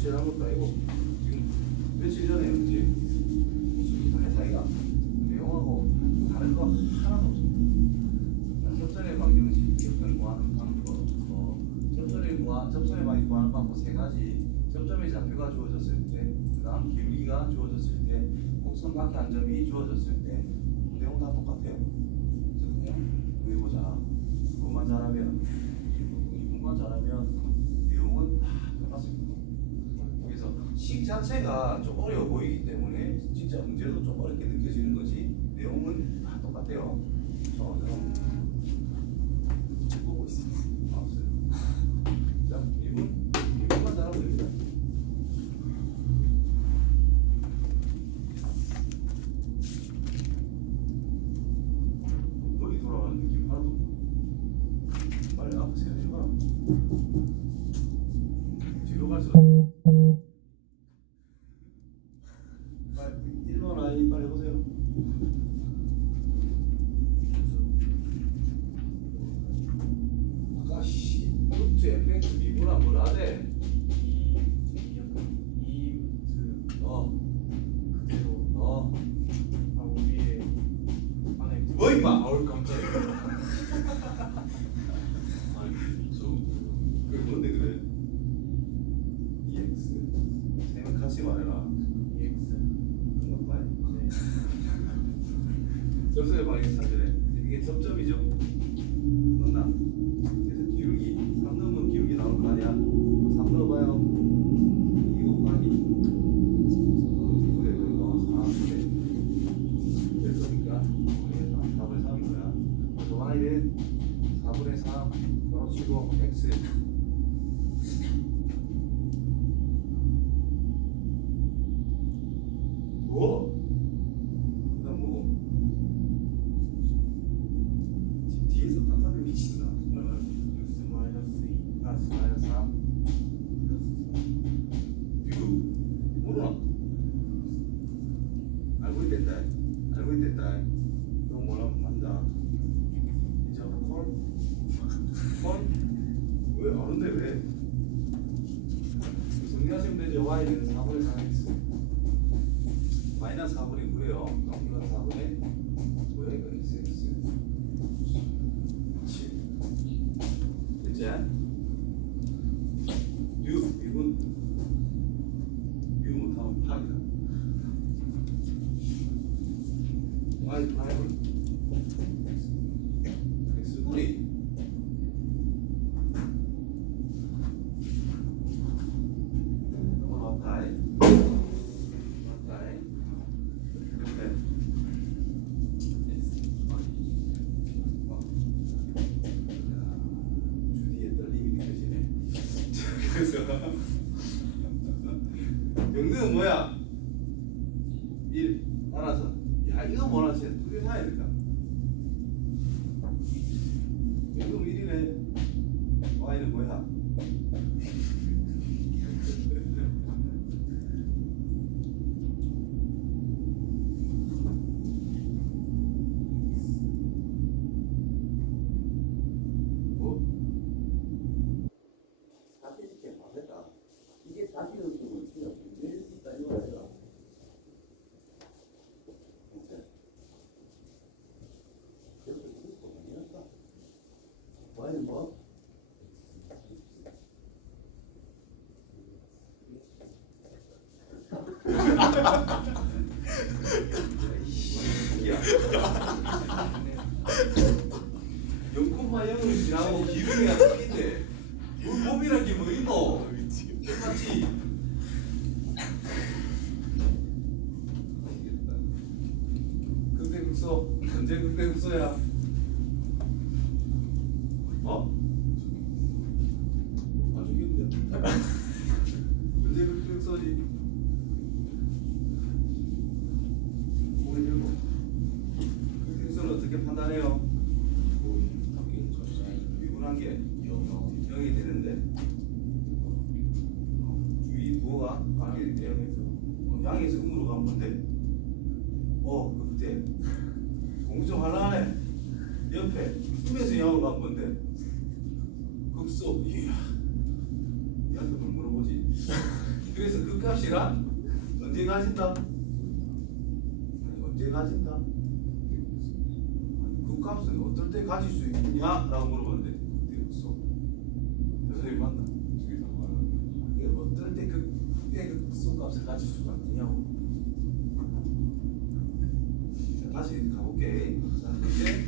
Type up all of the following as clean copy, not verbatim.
칠한 것도 아니고 지금 며칠 전에 그지 무슨 다 했다 이가 내용하고 다른 거 하나도 없습니다. 접선의 방정식, 접선 구하는 방법, 접선의 방이 구하는 방법 세 가지. 접점의 좌표가 주어졌을 때, 그다음 기울기가 주어졌을 때, 곡선각의 한 점이 주어졌을 때, 내용 다 똑같아요. 그냥 보자. 그것만 잘하면, 이 부분만 잘하면 내용은 다 똑같습니다. 그래서 식 자체가 좀 어려워 보이기 때문에 진짜 문제도 좀 어렵게 느껴지는 거지. 내용은 다 똑같아요. 보고 있어요. 없어요. 자, 1분만 잘하면 됩니다. 머리 돌아가는 느낌 하나도 없고. 빨리 앞에 세워줘라. 뒤로 갈수록. 빨리 1번 라인 빨리 해보세요. 아까 루트 fx 미분하 뭐라 돼? 뭐 임마? 아우 깜짝이야. 아니 그게 뭔데 그래? EX 세면 같이 말해라. 그런 거 아니? 접선의 방향 찾으래. 이게 접점이죠. 맞나? 그래서 기울기 3 넣으면 기울기 나올 거 아니야? 3 넣어봐요. 이거 곱하기 그래 그러니까 4분의 될 거니까 4분의 3인 거야. 그래서 y는 4분의 3 걸어치고 x 뭐? 그다음 뭐고? 뒤에서 깜짝이 미친다. 마이너스 3 뷰 모르나? 알고 있댔다. 알고 있댔다. 그럼 뭐라면 만다. 이제 콜? 콜? 왜 아는데 왜? 정리하시면 되죠. y는 4분의 3x 마이너스 4분의 9예요. 플러스 4분의 뭐야 이거 x 7 됐지? 미분 못하면 파이다. y 프라임은 x분이 왔다 이렇게 주디의 떨림이 느껴지네. 그래서 영등은 뭐야? 1 알아서. 야 이거 뭐라 진짜 두개 사야 될까? 영등 1이네. y는 뭐야? 이게 다시 넣으면 진짜 문제 있다 이거 아니라. 그래도 이거 많이 났다. 와인은 뭐? 영콤마 0을 지나고 기름이가 바뀐대. 뭘 몸이란 게 뭐 있노? 똑같이. 극대극소 언제 극대극소야? 어? 아주 힘든데. 언제 극대극소지? 고개 들고. 극대극소는 어떻게 판단해요? 미분한 게 0이 되는데. 주위 부호가 바뀌게 양에서 음으로 가면 뭔데? 그때 공정 하나네. 옆에 음에서 양으로 가면 뭔데? 극소. 이야 얘한테 뭘 물어보지? 그래서 그 값이란 언제 가진다? 아니, 언제 가진다? 그 값은 어떨 때 가질 수 있냐? 라고 물어봤는데 그때 없어. 대답이 맞나? 이게 어떨 때 그때 그 속값을 가질 수가 있냐고. 자, 다시 가볼게. 자, 이제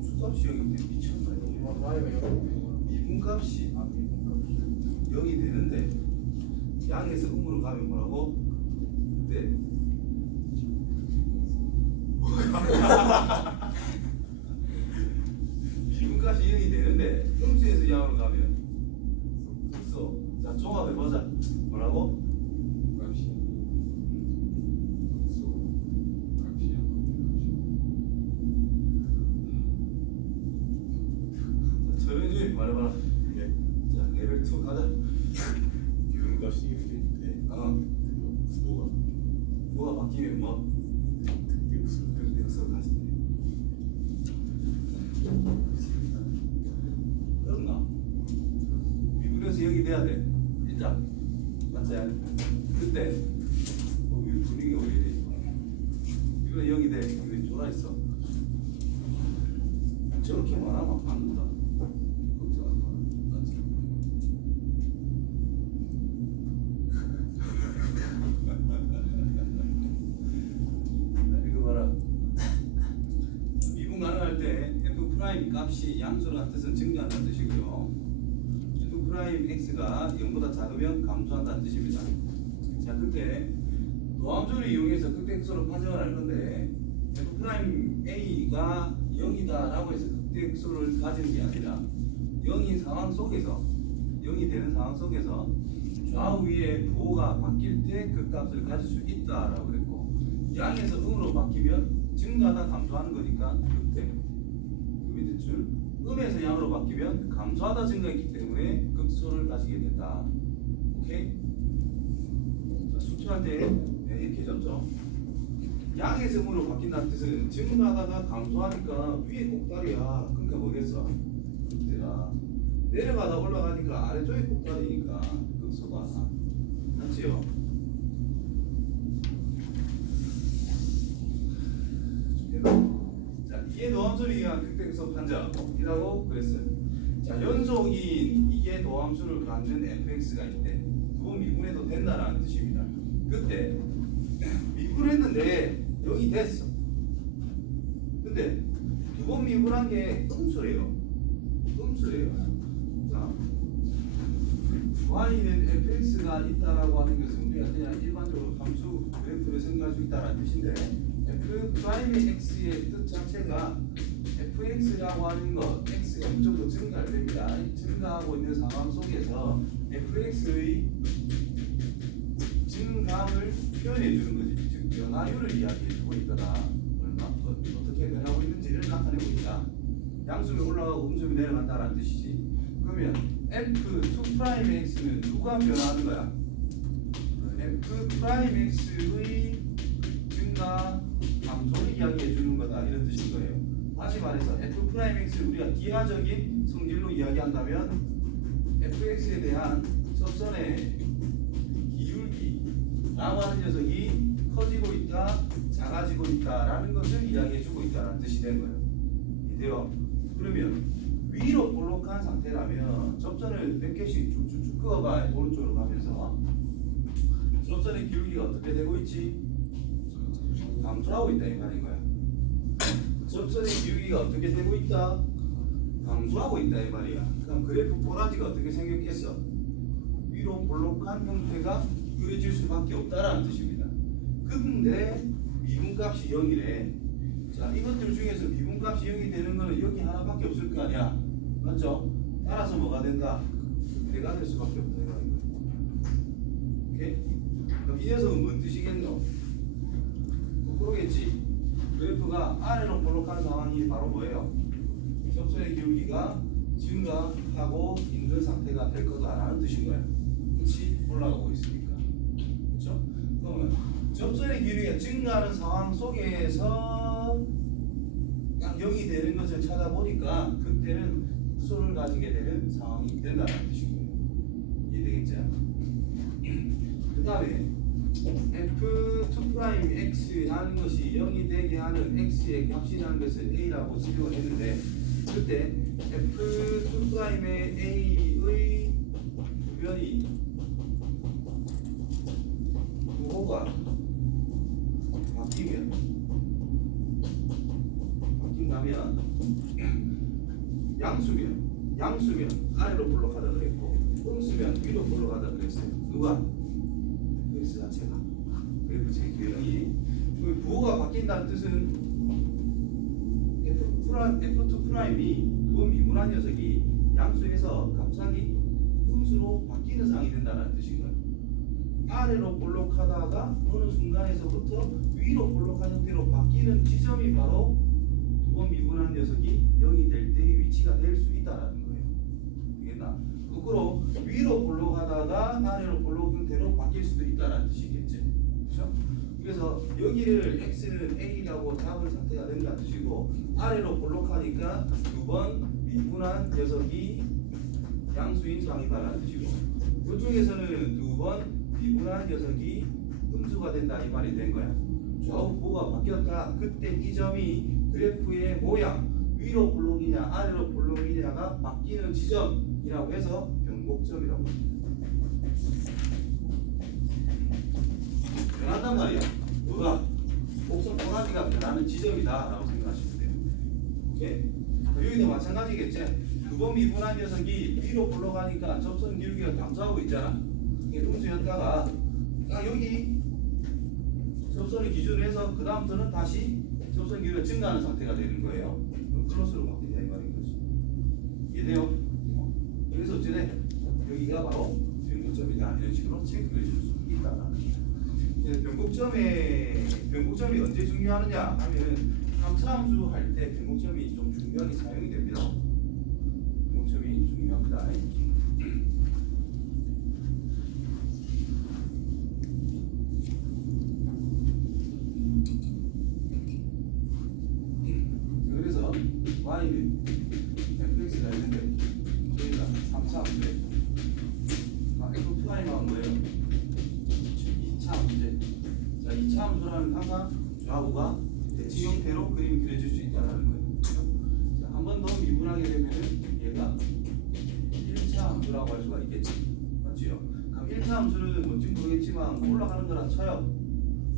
수값이 0이 때 미쳤나? 미분값이 0이 되는데 양에서 음으로 가면 뭐라고? 그때 미분값이 0이 되는데 음수에서 양으로 가면 없어. 자, 종합해보자. 뭐라고? 자, 철현주의 말해봐라. 자, 레벨 2 가자. 기름값이 이렇게 있는데 뭐가 바뀌면 뭐? 극대극소를 가진대. 그런가? 미분에서 0이 돼야 돼. 일단 맞지? 그때 분위기가 왜 이래? 이거 0이 돼. 이거 졸아 있어. 저렇게 말하면 반다. 걱정하지 마. 맞지? 이거 봐라. 미분 가능할 때 f 프라임 값이 양수라는 뜻은 증가한다는 뜻이고요. f 프라임 x가 0보다 작으면 감소한다는 뜻입니다. 자, 그때 노함수를 이용해서 극대극소로 판정을 할 건데 f 프라임 a가 0이다라고 해서 극대극소를 가지는 게 아니라 0인 상황 속에서 0이 되는 상황 속에서 좌우위의 부호가 바뀔 때 그 값을 가질 수 있다라고 그랬고 양에서 음으로 바뀌면 증가하다 감소하는 거니까 극대. 그 밑에 줄 음에서 양으로 바뀌면 감소하다 증가했기 때문에 극소를 가지게 된다. 오케이? 자, 수출할 때 이렇게 적죠. 양에서 음으로 바뀐다는 뜻은 증가하다가 감소하니까 위에 꼭다리야. 그러니까 뭐겠어? 극대다. 내려가다 올라가니까 아래쪽에 꼭다리니까 극소가. 맞지요? 자, 이게 노함수를 이용한 극대극소 판정이라고 그랬어요. 자, 연속인 이게 노함수를 갖는 fx가 있대. 두 번 미분해도 된다라는 뜻입니다. 그때 미분했는데 0이 됐어. 근데 두 번 미분한 게 음수래요. 음수래요. 자, y는 fx가 있다라고 하는 것은 우리가 그냥 일반적으로 함수 그래프를 생각할 수 있다는 뜻인데 f 프라임 x의 뜻 자체가 fx라고 하는 것 x가 무조건 증가를 됩니다. 증가하고 있는 상황 속에서 fx의 증감을 표현해 주는 거지. 즉 변화율을 이야기해 주고 있거나 얼마 어떻게 변하고 있는지를 나타내고 있다. 양수면 올라가고 음수면 내려간다라는 뜻이지. 그러면 f2 프라임 x는 누가 변화하는 거야? f 프라임 x의 증가 감소를 이야기해 주는 거다 이런 뜻인 거예요. 다시 말해서 f 프라임 x를 우리가 기하적인 성질로 이야기한다면 fx에 대한 접선의 기울기라고 하는 녀석이 커지고 있다, 작아지고 있다라는 것을 이야기해 주고 있다는 뜻이 되는 거예요. 이대요. 그러면 위로 볼록한 상태라면 접선을 몇 개씩 쭉쭉쭉 그어봐. 오른쪽으로 가면서 접선의 기울기가 어떻게 되고 있지? 감소하고 있다 이 말인 거야. 접선의 기울기가 어떻게 되고 있다? 감소하고 있다 이 말이야. 그럼 그래프 꼬라지가 어떻게 생겼겠어? 위로 볼록한 형태가 그려질 수밖에 없다라는 뜻입니다. 근데 미분값이 0이래. 자, 이것들 중에서 미분값이 0이 되는 거는 여기 하나밖에 없을 거 아니야. 맞죠? 따라서 뭐가 된다? 내가 될 수밖에 없다 이 말인 거야. 오케이? 그럼 이 녀석은 뭔 뜻이겠노? 거꾸로겠지. 그래프가 아래로 볼록한 상황이 바로 뭐예요? 접선의 기울기가 증가하고 있는 상태가 될 거다라는 뜻인 거야. 끝이 올라가고 있으니까. 그렇죠? 그러면 접선의 기울기가 증가하는 상황 속에서 약 0이 되는 것을 찾아보니까 그때는 극소를 가지게 되는 상황이 된다는 뜻인 거예요. 이렇게 되겠죠. 그 다음에 f2'x라는 것이 0이 되게 하는 x의 값이라는 것을 a라고 지정을 했는데 그때 f2'의 a의 부변이 부호가 바뀐다면 양수면 아래로 볼록하다 그랬고 음수면 위로 볼록하다 그랬어요. 누가? x 자체가. 그래프 제 기형이 부호가 바뀐다는 뜻은 f2'이 두번 미분한 녀석이 양수에서 갑자기 음수로 바뀌는 상황이 된다는 뜻인 거예요. 아래로 볼록하다가 어느 순간에서부터 위로 볼록한 형태로 바뀌는 지점이 바로 두 번 미분한 녀석이 0이 될 때의 위치가 될 수 있다는 거예요. 되겠나? 거꾸로 위로 볼록하다가 아래로 볼록 형태로 바뀔 수도 있다는 뜻이겠지. 그렇죠? 그래서 여기를 x는 a라고 잡은 상태가 된다는 뜻이고 아래로 볼록하니까 두 번 미분한 녀석이 양수인 상황이다라는 뜻이고 이쪽에서는 두 번 미분한 녀석이 음수가 된다 이 말이 된 거야. 좌우 부호가 바뀌었다. 그때 이 점이 그래프의 모양 위로 볼록이냐 아래로 볼록이냐가 바뀌는 지점이라고 해서 변곡점이라고 합니다. 변한단 말이야. 뭐가? 곡선 도나지가 변하는 지점이다 라고 생각하시면 돼요. 오케이? 여기도 마찬가지겠지. 두 번 미분한 녀석이 위로 볼록하니까 접선 기울기가 감소하고 있잖아. 이게 음수였다가 여기 접선을 기준으로 해서 그 다음부터는 다시 접선 기울기가 증가하는 상태가 되는 거예요. 클로스로 바뀌냐 이 말인 거지. 이해돼요? 그래서 어쨌든 여기가 바로 변곡점이다 이런 식으로 체크를 해줄 수 있다. 변곡점이 언제 중요하느냐 하면은 함수함수 할 때 변곡점이 좀 중요하게 사용이 됩니다. 변곡점이 중요합니다. 그래서 y는 fx가 있는데 저희가 3차 함수에 f''은 뭐예요? 2차 함수제. 자, 2차 함수라는 항상 좌우가 대칭 형태로 그림이 그려질 수 있다는 거예요. 자, 한 번 더 미분하게 되면은 얘가 1차 함수라고 할 수가 있겠지. 맞지요? 그럼 1차 함수는 뭔지 모르겠지만 올라가는 거라 쳐요.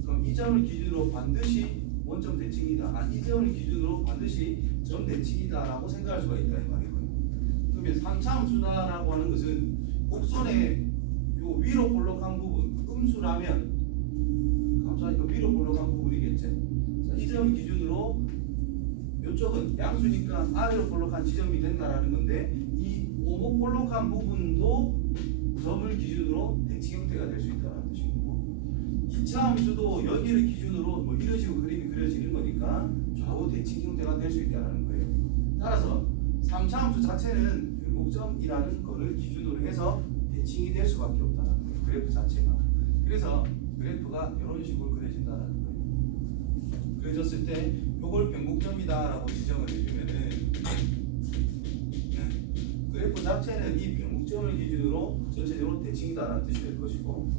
그럼 이 점을 기준으로 반드시 원점 대칭이다. 이 점을 기준으로 반드시 점 대칭이다라고 생각할 수가 있다 이 말이고요. 그러면 3차 함수다라고 하는 것은 곡선의 요 위로 볼록한 부분, 음수라면 감사하니까 위로 볼록한 부분이겠지. 자, 이 점을 기준으로 이쪽은 양수니까 아래로 볼록한 지점이 된다라는 건데 이 오목 볼록한 부분도 점을 기준으로 대칭 형태가 될 수 있다는 뜻이고 2차 함수도 여기를 기준으로 뭐 이런 식으로 그림이 그려지는 거니까 좌우 대칭 형태가 될 수 있다는 거예요. 따라서 3차 함수 자체는 변곡점이라는 거를 기준으로 해서 대칭이 될 수밖에 없다는 거예요. 그래프 자체가. 그래서 그래프가 이런 식으로 그려진다는 거예요. 그려졌을 때 이걸 변곡점이다라고 지정을 해주면은 그래프 자체는 이 변곡점을 기준으로 전체적으로 대칭이다라는 뜻이 될 것이고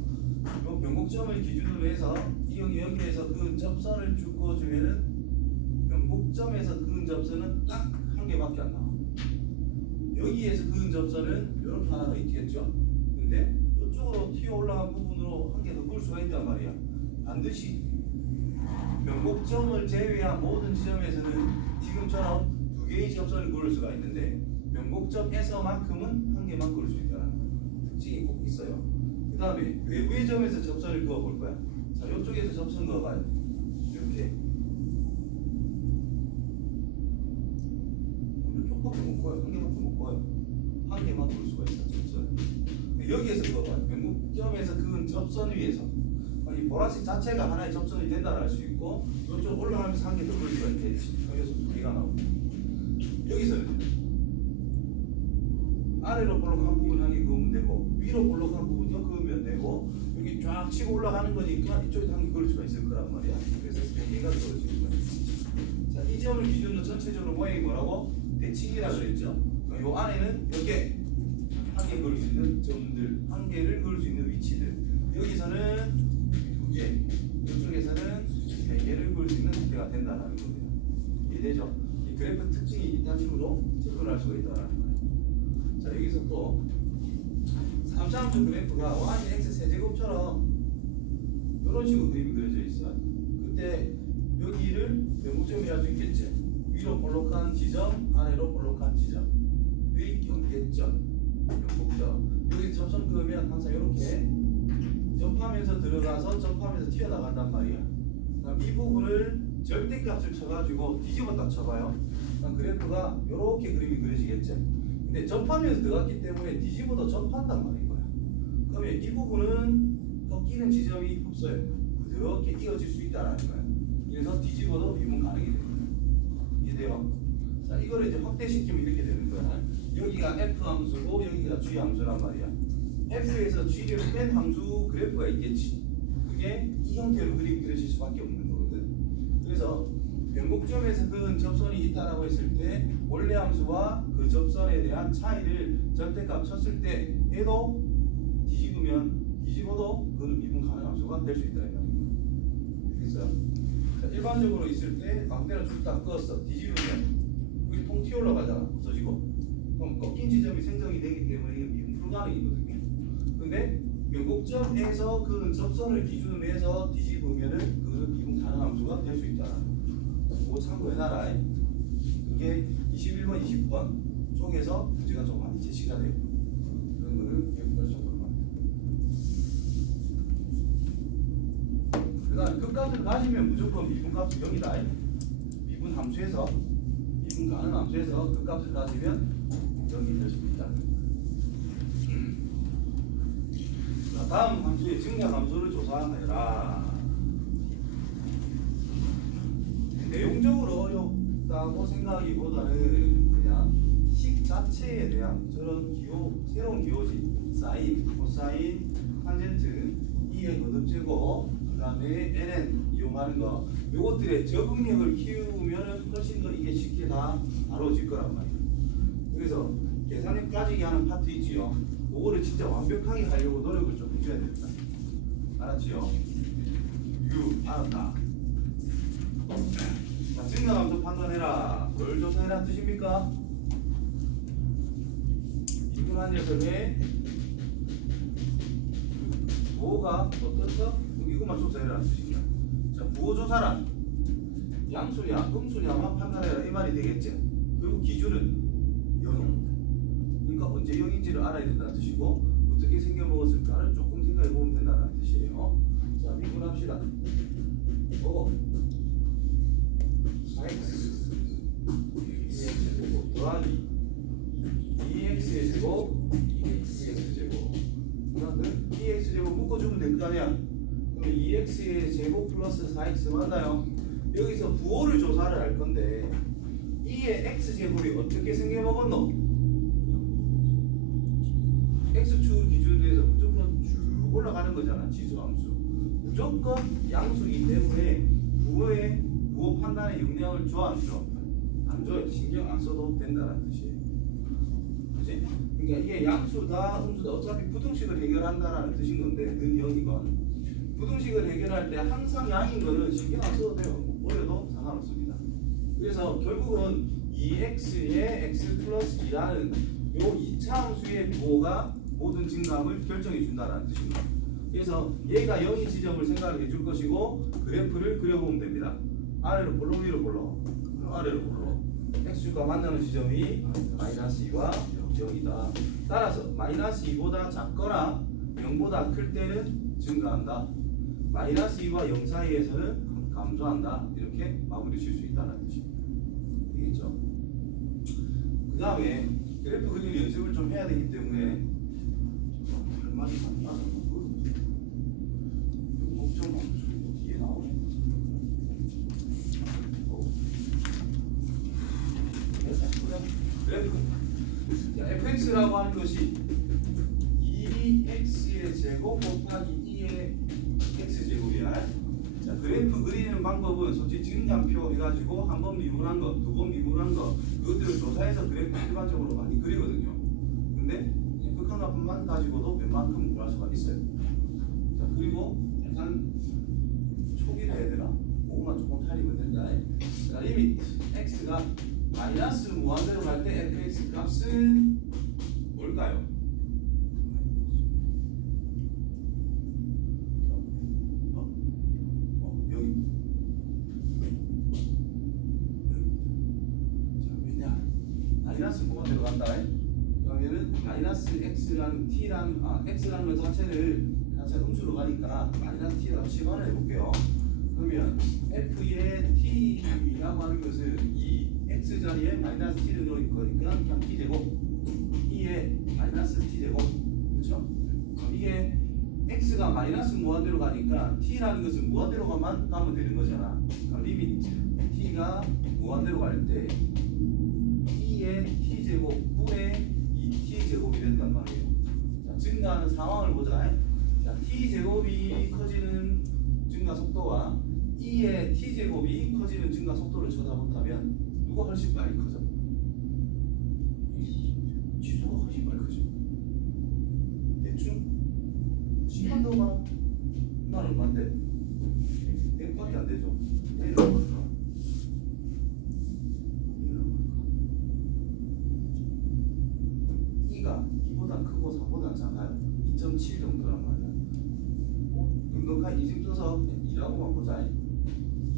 이 변곡점을 기준으로 해서 이 여기에서 그은 접선을 쭉 그어주면은 변곡점에서 그은 접선은 딱 한 개밖에 안 나와. 여기에서 그은 접선은 이렇게 하나가 있겠죠. 근데 이쪽으로 튀어 올라간 부분으로 한 개 더 그을 수가 있단 말이야. 반드시 변곡점을 제외한 모든 지점에서는 지금처럼 두 개의 접선을 그을 수가 있는데 변곡점에서만큼은 한 개만 그을 수 있다는 특징이 꼭 있어요. 그 다음에 외부의 점에서 접선을 그어 볼 거야. 자, 이쪽에서 접선 그어봐요. 이렇게. 쪽밖에 못 그어요. 한 개밖에 못 그어요. 한 개만 그을 수가 있어, 접선. 여기에서 그어봐요. 변곡점에서 그은 접선 위에서. 이 보라색 자체가 하나의 접선이 된다고 할 수 있고, 이쪽 올라가면서 한 개 더 그을 수가 있겠지. 여기서 두 개가 나오고. 여기서는 아래로 볼록한 부분 한 개 그으면 되고, 위로 볼록한 부분도 그으면 되고, 여기 쫙 치고 올라가는 거니까 이쪽에 한 개 그을 수가 있을 거란 말이야. 그래서 세 개가 그어지는 거야. 자, 이 점을 기준으로 전체적으로 모양이 뭐라고? 대칭이라고 그랬죠. 요 안에는 몇 개? 한 개 그을 수 있는 점들, 한 개를 그을 수 있는 위치들. 여기서는 2개, 이쪽에서는 3개를 그을 수 있는 형태가 된다는 겁니다. 이해되죠? 이 그래프 특징이 이딴 식으로 접근할 수가 있다는 거예요. 자, 여기서 또 3차함수 그래프가 y x 세제곱처럼 이런 식으로 그림이 그려져 있어요. 그때 여기를 변곡점이라 할 수 있겠지. 위로 볼록한 지점, 아래로 볼록한 지점. 위 경계점, 변곡점. 여기 접점 그으면 항상 이렇게 접하면서 들어가서 접하면서 튀어나간단 말이야. 그럼 이 부분을 절대값을 쳐가지고 뒤집었다 쳐봐요. 그럼 그래프가 이렇게 그림이 그려지겠지. 근데 접하면서 들어갔기 때문에 뒤집어도 접한단 말인 거야. 그러면 이 부분은 꺾이는 지점이 없어요. 그렇게 이어질 수 있다는 거야. 그래서 뒤집어도 미분 가능이 됩니다. 이해돼요? 자, 이거를 이제 확대시키면 이렇게 되는 거야. 여기가 f 함수고 여기가 g 함수란 말이야. f에서 g를 뺀 함수 그래프가 있겠지. 그게 이 형태로 그림 그려질 수밖에 없는 거거든. 그래서 변곡점에서 그은 접선이 있다라고 했을 때 원래 함수와 그 접선에 대한 차이를 절대값 쳤을 때 해도 뒤집어도 그는 미분 가능 함수가 될 수 있다. 알겠어요? 자, 일반적으로 있을 때 막대로 쭉 다 끄었어. 뒤집으면 여기 통 튀어 올라가잖아. 없어지고. 그럼 꺾인 지점이 생성이 되기 때문에 이게 미분 불가능이거든요. 근데 변곡점에서 그 접선을 기준으로 해서 뒤집으면은 그는 미분 가능 함수가 될 수 있다. 그거 참고해놔라. 이게 21번, 20번 쪽에서 문제가 좀 많이 제시가 돼요. 그런 거를 기억할 수 없는 것 같아요. 그다음 끝값을 가지면 무조건 미분값은 0이다. 미분 함수에서 미분 가능 함수에서 끝값을 가지면 0이 될 수 있다. 자, 다음 함수의 증가 함수를 조사하라. 내용적으로 어렵다고 생각하기보다는 그냥 식 자체에 대한 저런 기호, 새로운 기호지, 사인, 코사인, 탄젠트, 2의 거듭제곱, 그 다음에 nn 이용하는 거, 요것들의 적응력을 키우면 훨씬 더 이게 쉽게 다 다뤄질 거란 말이에요. 그래서 계산력 가지기 하는 파트 있지요. 그거를 진짜 완벽하게 하려고 노력을 좀 해줘야 됩니다. 알았지요? 알았다. 자, 증가함수 판단해라. 뭘 조사해라 뜻입니까? 이분한 녀석의 부호가 어떨까? 이것만 조사해라는 뜻입니다. 자, 부호 조사란 양수냐 음수냐만 판단해라 이 말이 되겠지. 그리고 기준은 0입니다. 그러니까 언제 0인지를 알아야 된다는 뜻이고 어떻게 생겨먹었을까를 조금 생각해보면 된다는 뜻이에요. 자, 미분합시다. 더하기 2x의 제곱 2x 제곱 그다음 2x 제곱 묶어주면 될 거 아니야. 그럼 2x의 제곱 플러스 4x 맞나요? 여기서 부호를 조사를 할 건데 2의 x 제곱이 어떻게 생겨먹었노? x축 기준으로 해서 무조건 쭉 올라가는 거잖아. 지수함수 무조건 양수이기 때문에 부호 판단에 영향을 줘 안 줘? 안 줘요. 신경 안 써도 된다는 뜻이에요. 그치? 그러니까 이게 양수다 음수다 어차피 부등식을 해결한다라는 뜻인 건데 는 0이건 부등식을 해결할 때 항상 양인 거는 신경 안 써도 돼요. 버려도 상관없습니다. 그래서 결국은 2x의 x 플러스 2라는 요 2차 함수의 부호가 모든 증가함을 결정해 준다는 뜻입니다. 그래서 얘가 0인 지점을 생각해 줄 것이고 그래프를 그려보면 됩니다. 아래로 볼로 위로 볼로 아래로 볼로 x축과 만나는 지점이 마이너스 2와 0이다. 따라서 마이너스 2보다 작거나 0보다 클 때는 증가한다. 마이너스 2와 0 사이에서는 감소한다. 이렇게 마무리 칠 수 있다는 뜻입니다. 되겠죠? 그 다음에 그래프 그림 연습을 좀 해야 되기 때문에 할 말이 많나? 목점 함수 뒤에 나오네. 그래프 fx라고 하는 것이 2x의 제곱 곱하기 2의 x제곱이야. 자, 그래프 그리는 방법은 솔직히 증감표 해가지고 한 번 미분한 거, 두 번 미분한 거 그것들을 조사해서 그래프 일반적으로 많이 그리거든요. 근데 극한값만 가지고도 웬만큼 구할 수가 있어요. 자, 그리고 약간 초기로 해야 되나? 그것만 조금 탈리면 된다. 자, 리미트 x가 마이너스 무한대로 갈 때 fx 값은 뭘까요? 여기. 자, 왜냐? 마이너스 무한대로 간다. 그러면은 마이너스 x라는 t라는 x라는 것 자체 음수로 가니까 마이너스 t라고 치환을 해볼게요. 그러면 f의 t라고 하는 것은 이 x 자리에 마이너스 t를 넣을 거니까 그냥 t 제곱 t에 마이너스 t 제곱 그렇죠? 이게 x가 마이너스 무한대로 가니까 t라는 것은 무한대로만 가면 되는 거잖아. 그러니까 리미트 t가 무한대로 갈 때 t의 t 제곱 분의 이 t 제곱이 된단 말이에요. 자, 증가하는 상황을 보자. 자, t 제곱이 커지는 증가 속도와 e의 t 제곱이 커지는 증가 속도를 쳐다본다면 누가 훨씬 빨리 커져? 지수가 훨씬 빨리 커져. 대충 시간 더 봐라. 난 얼마인데? 100밖에 안 되죠. 얘는 얼마일까? E가 2보다 크고 4보다 작아요. 2.7 정도란 말이야. 넉넉한 2점 떠서 2라고만 보자.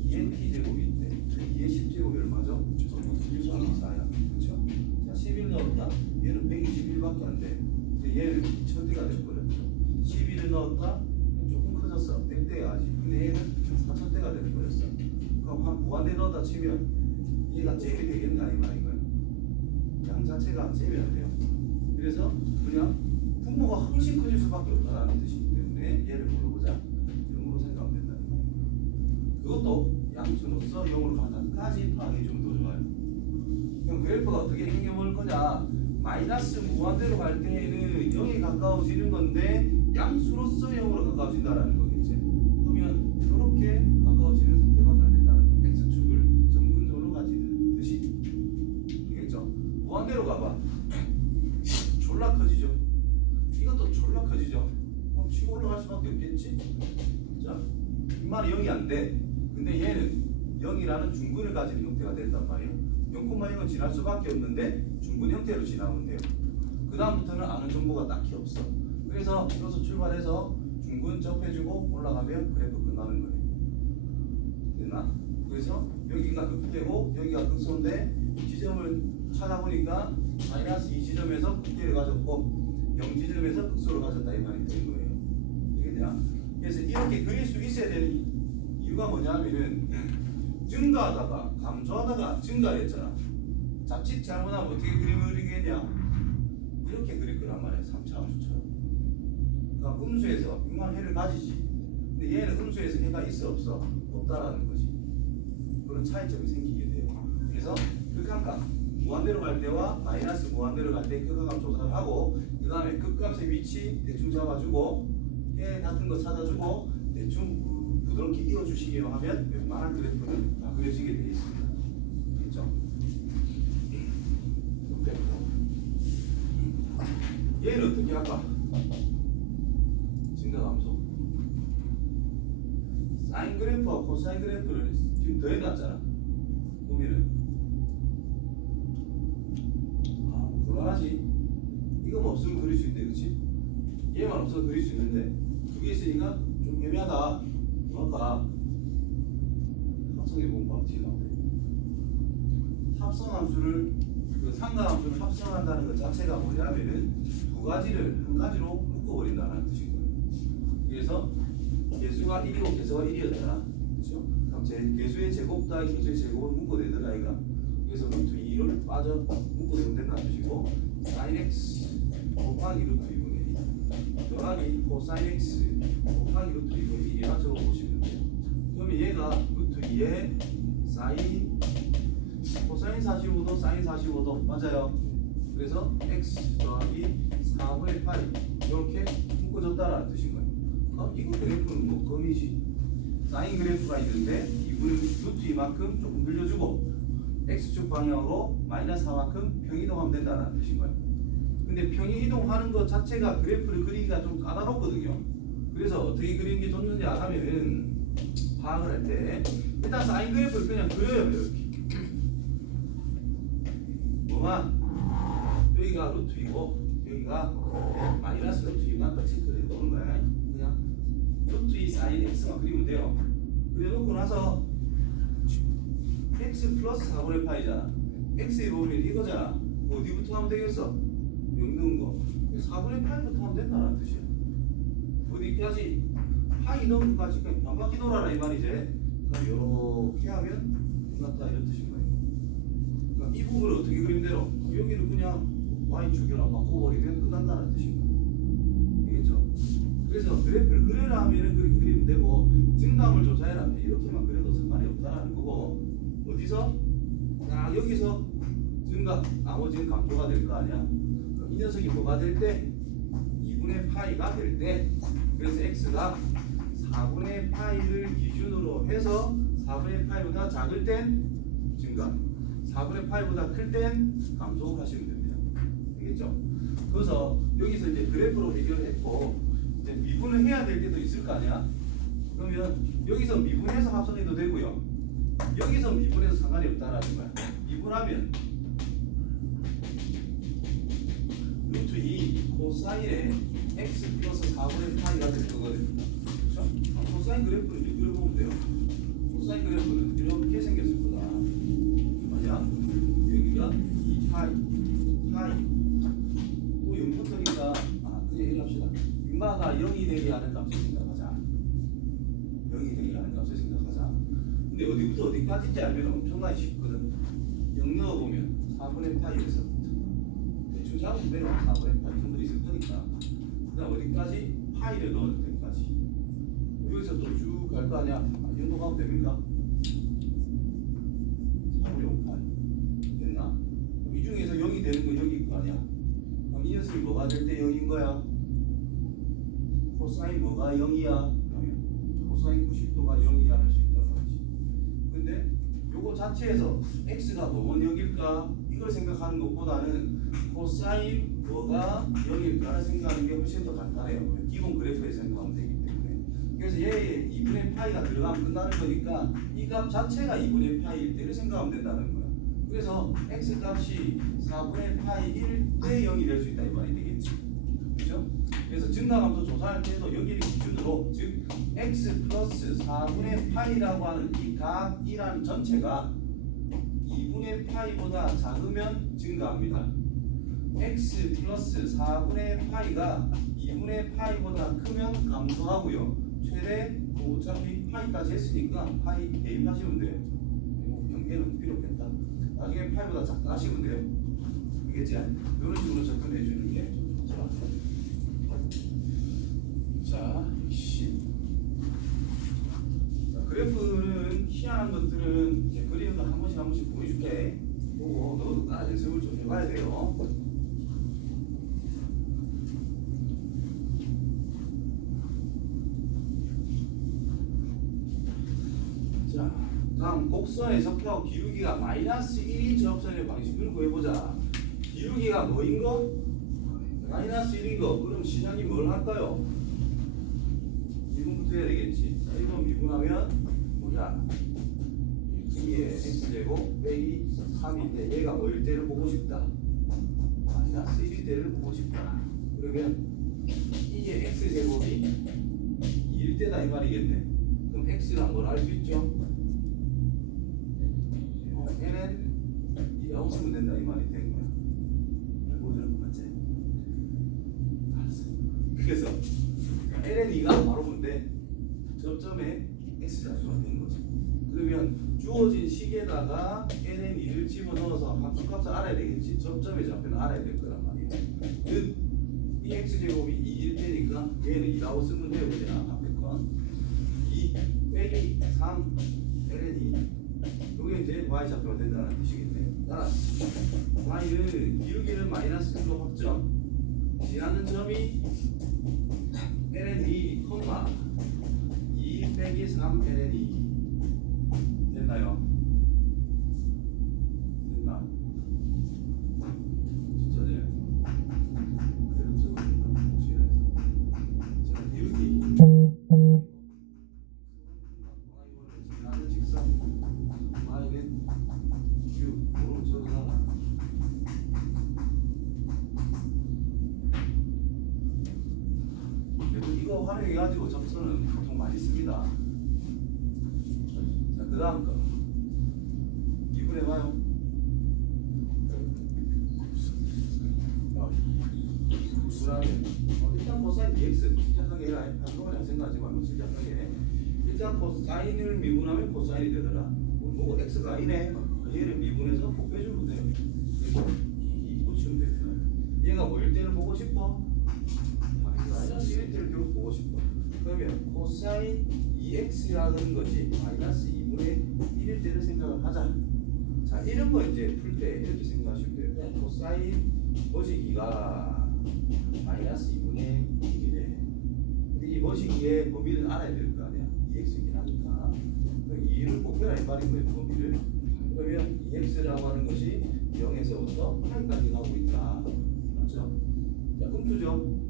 2의 t제곱이 있대. 2의 10제곱이 얼마죠? 134야. 그렇죠? 자, 11 넣었다. 얘는 121밖에 안 돼. 근데 얘는 1000대가 돼버렸죠. 11을 넣었다. 조금 커졌어. 100대가 아직. 근데 얘는 4000대가 돼버렸어. 그럼 한 무한대 넣었다 치면 얘가 잼이 되겠나 이 말인가요? 양 자체가 잼이 안 돼요. 그래서 그냥 분모가 훨씬 커질 수밖에 없다는 뜻이기 때문에 얘를 물어보자. 0으로 생각하면 된다는 거예요. 그것도 양수로서 0으로 간다까지 파악해주면 더 좋아요. 그럼 그래프가 어떻게 생겨볼 거냐? 마이너스 무한대로 갈 때에는 0에 가까워지는 건데 양수로서 0으로 가까워진다는 거겠지. 그러면 이렇게 가까워지는 상태밖에 안 된다는 거. x축을 점근조로 가지듯이. 알겠죠? 무한대로 가봐. 졸라 커지죠. 이것도 졸라 커지죠. 치고 올라갈 수밖에 없겠지. 자, 이 말이 0이 안 돼. 근데 얘는 0이라는 중근을 가진 형태가 된단 말이에요. 0,0은 지날 수밖에 없는데 중근 형태로 지나면 돼요. 그 다음부터는 아는 정보가 딱히 없어. 그래서 여기서 출발해서 중근 접해주고 올라가면 그래프 끝나는 거예요. 됐나? 그래서 여기가 극대고 여기가 극소인데 지점을 찾아보니까 마이너스 2지점에서 극대를 가졌고 0지점에서 극소를 가졌다 이 말이 되는 거예요. 되겠냐? 그래서 이렇게 그릴 수 있어야 되는 이유가 뭐냐면은 증가하다가 감소하다가 증가를 했잖아. 자칫 잘못하면 어떻게 그림을 그리겠냐? 이렇게 그릴 거란 말이야. 3차 함수처럼. 그러니까 음수에서 이만 해를 가지지. 근데 얘는 음수에서 해가 있어 없어? 없다라는 거지. 그런 차이점이 생기게 돼요. 그래서 극한값 무한대로 갈 때와 마이너스 무한대로 갈 때 극한값 조사를 하고 그 다음에 극값의 위치 대충 잡아주고 해 같은 거 찾아주고 대충 부드럽게 이어주시기만 하면 웬만한 그래프는 다 그려지게 되어 있습니다. 그렇죠? 얘는 어떻게 할까? 증가 감소. 사인 그래프와 코사인 그래프를 지금 더해놨잖아. 보면은 곤란하지. 이거만 없으면 그릴 수 있는데, 그렇지? 얘만 없어도 그릴 수 있는데 두 개 있으니까 좀 애매하다. 뭐할까? 합성해보면 막 튀어나오네. 합성함수를 그 상가함수를 합성한다는 것 자체가 뭐냐면은 두 가지를 한 가지로 묶어버린다는 뜻인 거예요. 그래서 개수가 1이고 개수가 1이었잖아. 그렇죠? 그럼 개수의 제곱 더하기 개수의 제곱을 묶어내더라 이가. 그래서 루트 2를 빠져 묶어내면 된다는 뜻이고 sin x 곱하기 루트 2분의 2 더하기 코사인 x 곱하기 루트 2분의 1이라 적어보시면 돼요. 그러면 얘가 루트 2에 사인 코사인 45도 사인 45도 맞아요. 그래서 x 더하기 4분의 8 이렇게 묶어졌다라는 뜻인 거예요. 이거 그래프는 뭐 검이지. 사인 그래프가 있는데 이분은 루트 2만큼 조금 늘려주고 x축 방향으로 마이너스 4만큼 평이동하면 된다는 뜻인 거예요. 근데 근데 평행 이동하는 것 자체가 그래프를 그리기가 좀 까다롭거든요. 그래서 어떻게 그리는 게 좋는지 알아면은 파악을 할 때 일단 사인 그래프를 그냥 그려요. 이렇게 뭐가 여기가 루트이고 여기가 마이너스 루트이만 같이 그려놓는 거야. 그냥 루트이 사인 x만 그리면 돼요. 그려놓고 나서 x 플러스 4분의 파이잖아. x의 범위는 이거잖아. 어디부터 하면 되겠어? 넣는 거 4분의 파이부터 하면 된다는 뜻이야. 어디까지? 파이 넣은 것까지 그냥 반바퀴 돌아라 이 말이지. 그럼 요렇게 하면 끝났다 이런 뜻인 거예요. 그러니까 이 부분을 어떻게 그리면 되노? 여기를 그냥 y축이랑 바꿔버리면 끝난다는 뜻인 거예요. 알겠죠? 그래서 그래프를 그리라 하면은 그렇게 그리면 되고 증감을 조사해라 하면 이렇게만 그려도 상관이 없다라는 거고 어디서? 여기서 증감 나머지는 감소가 될 거 아니야. 그럼 이 녀석이 뭐가 될 때? 2분의 파이가 될 때 그래서 x가 4분의 파이를 기준으로 해서 4분의 파이보다 작을 땐 증감 4분의 파이보다 클 땐 감소하시면 됩니다. 알겠죠? 그래서 여기서 이제 그래프로 해결했고 이제 미분을 해야 될 때도 있을 거 아니야. 그러면 여기서 미분해서 합성해도 되고요. 여기서 미분해서 상관이 없다라는 거야. 미분하면 루트 2 코사인의 x 플러스 4분의 파이가 될 거거든요. 그렇죠? 코사인 그래프는 이제 그려보면 돼요. 코사인 그래프는 이렇게 생겼을 거다. 맞아? 여기가 2파이 또 0부터니까 그냥 이렇게 합시다. 인마가 0이 되게 하는 값을 생각하자. 0이 되게 하는 값을 생각하자. 근데 어디부터 어디까지인지 알면 엄청나게 쉽거든. 0 넣어보면 4분의 파이에서 대충 잡으면 돼요. 4분의 파이 정도 있을 거니까. 그 다음 어디까지? 파이를 넣을 때까지. 여기서 또 쭉 갈 거 아니야. 이 정도 가면 됩니까? 4분의 5파이 됐나? 이 중에서 0이 되는 건 여기일 거 아니야. 그럼 이 녀석이 뭐가 될 때 0인 거야? 코사인 뭐가 0이야? 코사인 90도가 0이야 할 수 있단 말이지. 근데 요거 자체에서 x가 뭐가 0일까? 이걸 생각하는 것보다는 코사인 뭐가 0일까를 생각하는 게 훨씬 더 간단해요. 기본 그래프에 생각하면 되기 때문에. 그래서 얘의 2분의 파이가 들어가면 끝나는 거니까 이 값 자체가 2분의 파이일 때를 생각하면 된다는 거야. 그래서 x 값이 4분의 파이일 때 0이 될 수 있다 이 말이 되겠지. 그렇죠? 그래서 증가함수 조사할 때도 여기를 기준으로 즉 x 플러스 4분의 파이라고 하는 이 각이라는 전체가 2분의 파이보다 작으면 증가합니다. x 플러스 4분의 파이가 2분의 파이보다 크면 감소하고요. 최대 어차피 파이까지 했으니까 파이 대입하시면 돼요. 경계는 필요 없겠다. 나중에 파이보다 작다 하시면 돼요. 알겠지? 이런 식으로 접근해 주는 게 좋죠. 자, 10. 자, 그래프는 희한한 것들은 이제 그리는 거 한 번씩 보여줄게. 보고 너도 다 연습을 좀 해봐야 돼요. 자, 다음 곡선의 적하고 기울기가 마이너스 1인 접선의 방식을 구해보자. 기울기가 뭐인 거? 마이너스 1인 거. 그럼 시장이 뭘 할까요? 미분부터 해야 되겠지. 자, 1번 미분하면 보자. 2의 x제곱 빼기 3인데 얘가 뭐일 때를 보고 싶다. 마이너스 1일 때를 보고 싶다. 그러면 2의 x제곱이 2일 때다 이 말이겠네. 그럼 x랑 뭘 알 수 있죠? n은 2라고 쓰면 된다 이 말이 되는 거야. 알고 있는 거 맞지? 알았어. 그래서 ln 2가 바로 뭔데? 접점에 x자수가 되는 거지. 그러면 주어진 식에다가 ln 2를 집어넣어서 함수값을 알아야 되겠지. 접점의 좌표는 알아야 될 거란 말이야. 즉, 이 x제곱이 2일 테니까 얘는 2라고 쓰면 돼요. 그냥 앞에 건 2 빼기 3 ln 2 요게 이제 y좌표가 된다는 뜻이겠네. 따라 y는 기울기는 마이너스 1로 확정 지나는 점이 ln 2, 2 빼기 3 ln 2 됐나요? 됐나? 진짜 돼. 이거 활용해가지고 접선은 보통 많이 씁니다. 자, 그 다음 거. 미분해봐요. 미분하면 일단 코사인 dx 침착하게 해라. 한꺼번에 생각하지 말고 침착하게. 일단 코사인을 미분하면 코사인이 되더라. 뭐고 x가 아니네. 얘를 미분해서 곱해주면 돼요. 그리고 이 붙이면 됩니다. 얘가 뭐일 때를 보고 싶어? 마이너스 1일 때를 결국 보고 싶어. 그러면 코사인 2x라는 것이 마이너스 2분의 1일 때를 생각을 하자. 자, 이런 거 이제 풀 때 이렇게 생각하시면 돼요. 코사인 머시기가 마이너스 2분의 1이래. 근데 이 머시기의 범위를 알아야 될 거 아니야. 2x이긴 하니까. 2를 곱해라 이 말인 거예요, 범위를. 그러면 2x라고 하는 것이 0에서부터 8까지 가고 있다. 맞죠? 자, 음수죠?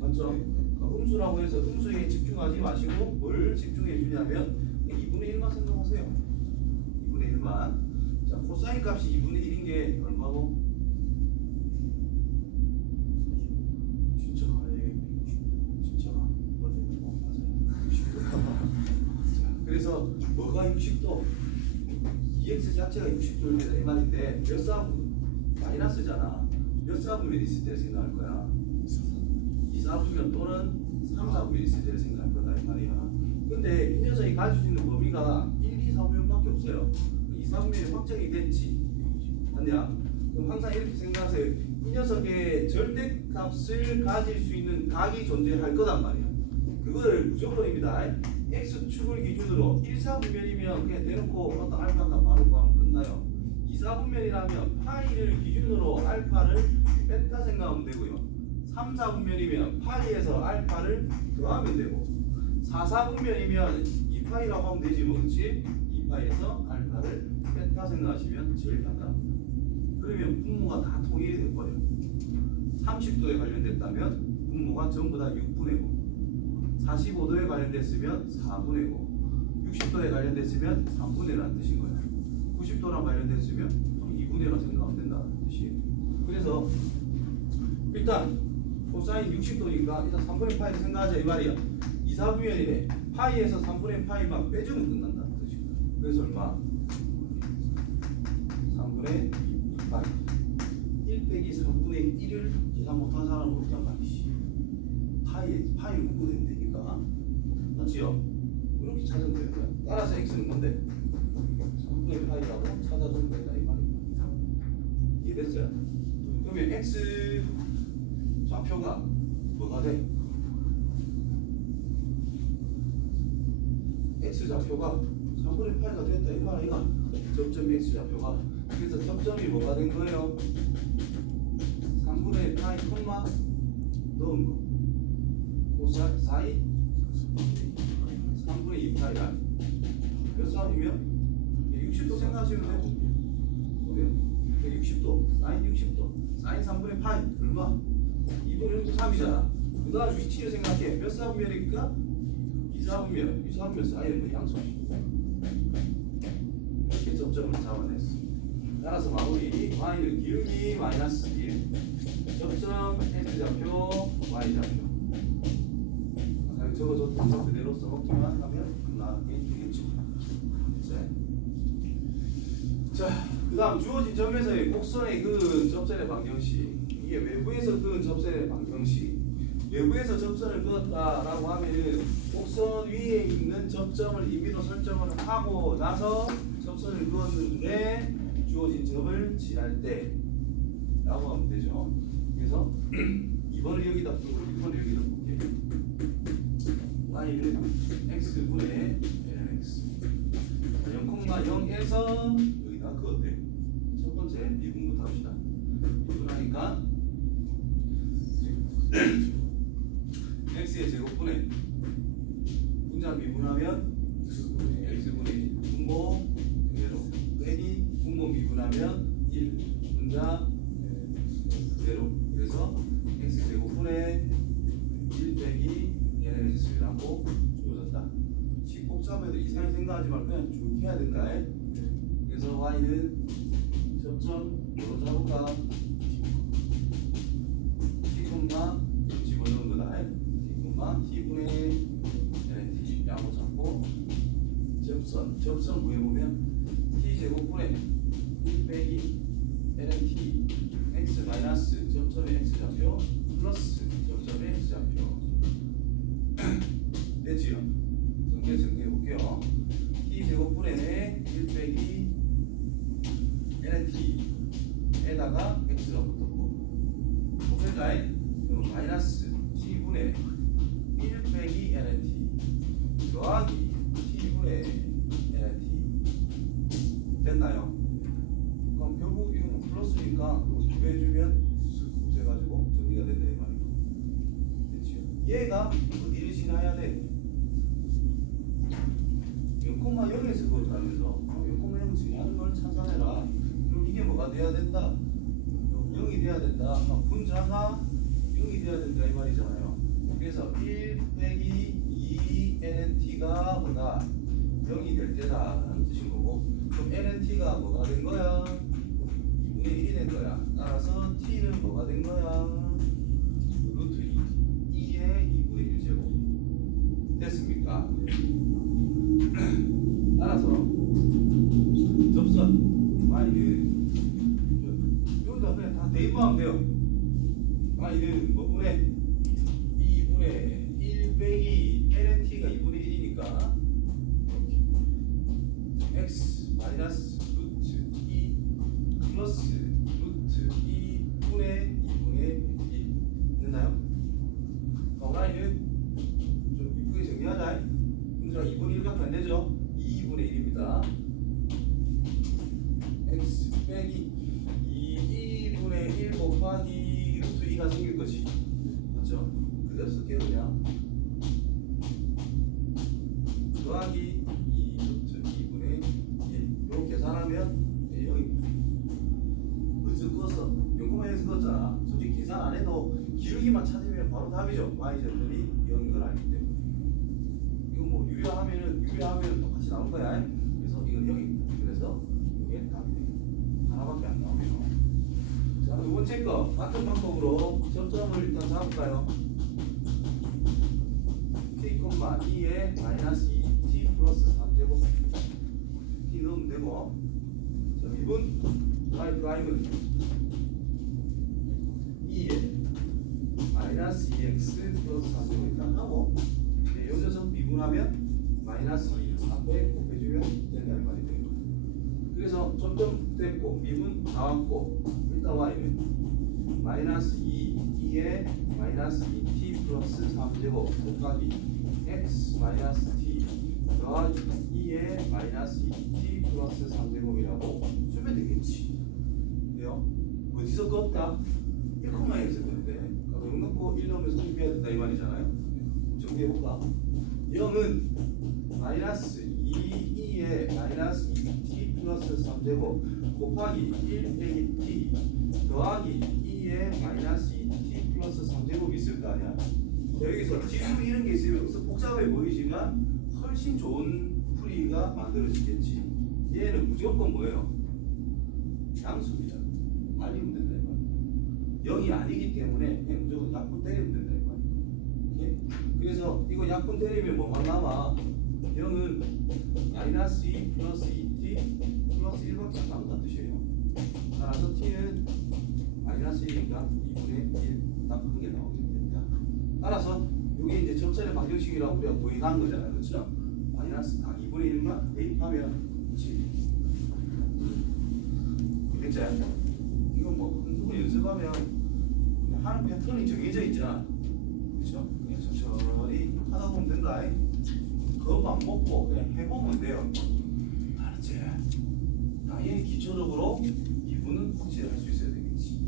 맞죠? 음수라고 해서 음수에 집중하지 마시고 뭘 집중해 주냐면 2분의 1만 생각하세요. 2분의 1만. 자, 코사인 값이 2분의 1인 게 얼마고? 진짜 맞아요. 60도. 자, 그래서 뭐가 60도? 2x 자체가 60도일 때다 이 말인데 몇 사분? 마이너스잖아. 몇 사분면 있을 때 생각할 거야? 2, 4분면 또는 3, 4분면 있을 때를 생각할 거다 이 말이야. 근데 이 녀석이 가질 수 있는 범위가 1, 2, 4분면밖에 없어요. 2, 4분면이 확정이 됐지. 맞냐? 그럼 항상 이렇게 생각하세요. 이 녀석의 절대값을 가질 수 있는 각이 존재할 거단 말이야. 그거를 무조건입니다. x축을 기준으로 1, 4분면이면 그냥 대놓고 어떤 알파가 바로 구하면 끝나요. 2, 4분면이라면 파이를 기준으로 알파를 뺐다 생각하면 되고요. 3, 4분면이면 파이에서 알파를 더하면 되고 4, 4분면이면 2파이라고 하면 되지 뭐 그렇지? 2파이에서 알파를 뺐다 생각하시면 제일 간단합니다. 그러면 분모가 다 통일이 돼버려요. 30도에 관련됐다면 분모가 전부 다 6분의 5 45도에 관련됐으면 4분의 5 60도에 관련됐으면 3분의 1라는 뜻인 거예요. 90도랑 관련됐으면 2분의 1라 생각하면 된다는 뜻이에요. 그래서 일단 코사인 60도니까 일단 3분의 파이를 생각하자 이 말이야. 2, 4분면이래. 파이에서 3분의 파이만 빼주면 끝난다는 뜻이에요. 그래서 얼마? 3분의 2파이 1 빼기 3분의 1을 계산 못하는 사람은 없단 말이지. 파이를 묶어야 된다니까. 맞지요? 이렇게 찾으면 되는 거야. 따라서 x는 뭔데? 3분의 파이라고 찾아주면 된다 이 말입니다. 이해됐어요? 그러면 x 좌표가 뭐가 돼? x 좌표가 3분의 8가 됐다 이 말 아이가? 접점 x 좌표가. 그래서 접점이 뭐가 된 거예요? 3분의 파이 콤마 넣은 거. 코사인 3분의 2파이란 몇 사람이면 60도 생각하시면 돼요. 그러면 60도, 사인 60도, 사인 3분의 파이 얼마? 2분의 1도 3이잖아. 그 다음 위치를 생각해. 몇 사분면이니까? 2사분면, 2사분면 사인은 뭐 양수식이고 이렇게 접점을 잡아냈어. 따라서 마무리 y는 기울기 마이너스 1 접점 x좌표 y좌표. 적어줬던 그대로 써먹기만 하면 나게 되겠죠. 자, 그 다음 주어진 점에서의 곡선의 그은 접선의 방정식. 이게 외부에서 그은 접선의 방정식. 외부에서 접선을 그었다라고 하면은 곡선 위에 있는 접점을 임의로 설정을 하고 나서 접선을 그었는데 주어진 점을 칠할 때 라고 하면 되죠. 그래서 2번을 여기다 두고 6번을 여기다 볼게요. y는 x분의 lnx 0,0에서 여기다 그었대. 첫 번째 미분부터 합시다. 미분하니까 x의 제곱분의 분자 미분하면 x분의 분모 그대로 빼기 분모 미분하면 1 분자 그대로. 그래서 x 제곱분의 1 빼기 lnx라고 주어졌다. 식 복잡해도 이상하게 생각하지 말고 그냥 쭉 해야 된다. 그래서 y는 접점 뭐로 잡을까? T, 집어넣은 거다. T, x가 붙었고 곱할까? 그럼 마이너스 t분의 1 빼기 nT 더하기 t분의 nT 됐나요? 그럼 결국 이거는 플러스니까 이거 2배 해주면 쓱 곱해가지고 정리가 된다 이 말이고 됐죠? 얘가 어디를 지나야 돼? 0,0에서 그걸 따면서 0,0 지나는 걸 찾아내라. 그럼 이게 뭐가 돼야 된다? 0이 돼야 된다. 분자가 0이 돼야 된다 이 말이잖아요. 그래서 1 빼기 2 NNT가 뭐다? 0이 될 때다 라는 뜻인 거고 그럼 NNT가 뭐가 된 거야? 2분의 1이 된 거야. 따라서 T는 뭐가 된 거야? 루트 2의 2분의 1제곱 됐습니까? 따라서 접선 y는 여기다 그냥 다 대입하면 돼요. y는 뭐 분의 2분의 1 빼기 lnt가 2분의 1이니까 x 마이너스 루트 2 플러스 루트 2분의 2분의 1 됐나요? y는 좀 이쁘게 정리하자. 분수가 2분의 1밖에 안 되죠? 2분의 1입니다. x 빼기 2분의 1 곱하기 루트 2가 생길 것이 맞죠? 그대로 쓸게요 그냥 더하기 2 루트 2분의 1 요거 계산하면 네, 0입니다. 어디서 껐어? 0,1에서 껐잖아. 솔직히 계산 안 해도 기울기만 찾으면 바로 답이죠. y절들이 0인 걸 알기 때문에 이거 뭐 유리하면은 똑같이 나올 거야. 그래서 이건 0입니다. 그래서 이게 답이 하나밖에 안 나오네요. 자, 두 번째 거 같은 방법으로 접점을 일단 잡을까요? t, 2에 마이너스 2t 플러스 3제곱 t 넣으면 되고 자, 2분 y 프라임은 2에 마이너스 2x 플러스 3제곱 일단 하고 네, 요 녀석 미분하면 마이너스 3배 곱해주면 된다는 말이 되는 거예요. 그래서 점점 됐고 미분 나왔고 일단 y는 마이너스 2에 마이너스 2t 플러스 3제곱 곱하기 x 마이너스 t 더하기 2에 마이너스 2t 플러스 3제곱이라고 쓰면 되겠지. 그래요? 어디서 껐다? 1,0에서 껐는데 0 넣고 1 넣으면 성립해야 된다 이 말이잖아요. 정리해볼까? 0은 마이너스 2에 마이너스 2t 플러스 3제곱 곱하기 1 빼기 t 더하기 2에 마이너스 2t 플러스 3제곱이 있을 거 아니야. 여기서 지수 이런 게 있으면 복잡해 보이지만 훨씬 좋은 풀이가 만들어지겠지. 얘는 무조건 뭐예요? 양수입니다. 알리면 된다 이 말이야. 0이 아니기 때문에 그냥 무조건 약분 때리면 된다 이 말이야. 오케이? 그래서 이거 약분 때리면 뭐만 남아? 0은 마이너스 2 플러스 2t 플러스 1밖에 안 남는다는 뜻이에요. 따라서 t는 마이너스 1이니까 2분의 1 딱 한 개 나오게 됩니다. 따라서 이게 이제 접선의 방정식이라고 우리가 보이는 거잖아요. 그렇죠? 마이너스 2분의 1만 대입하면 그렇지. 됐죠? 이건 뭐 한두 연습하면 그냥 하는 패턴이 정해져 있잖아. 그렇죠? 그냥 천천히 하다 보면 된다. 겁 안 먹고 그냥 해보면 돼요. 알았지? 당연히 기초적으로 이분은 확실히 할 수 있어야 되겠지.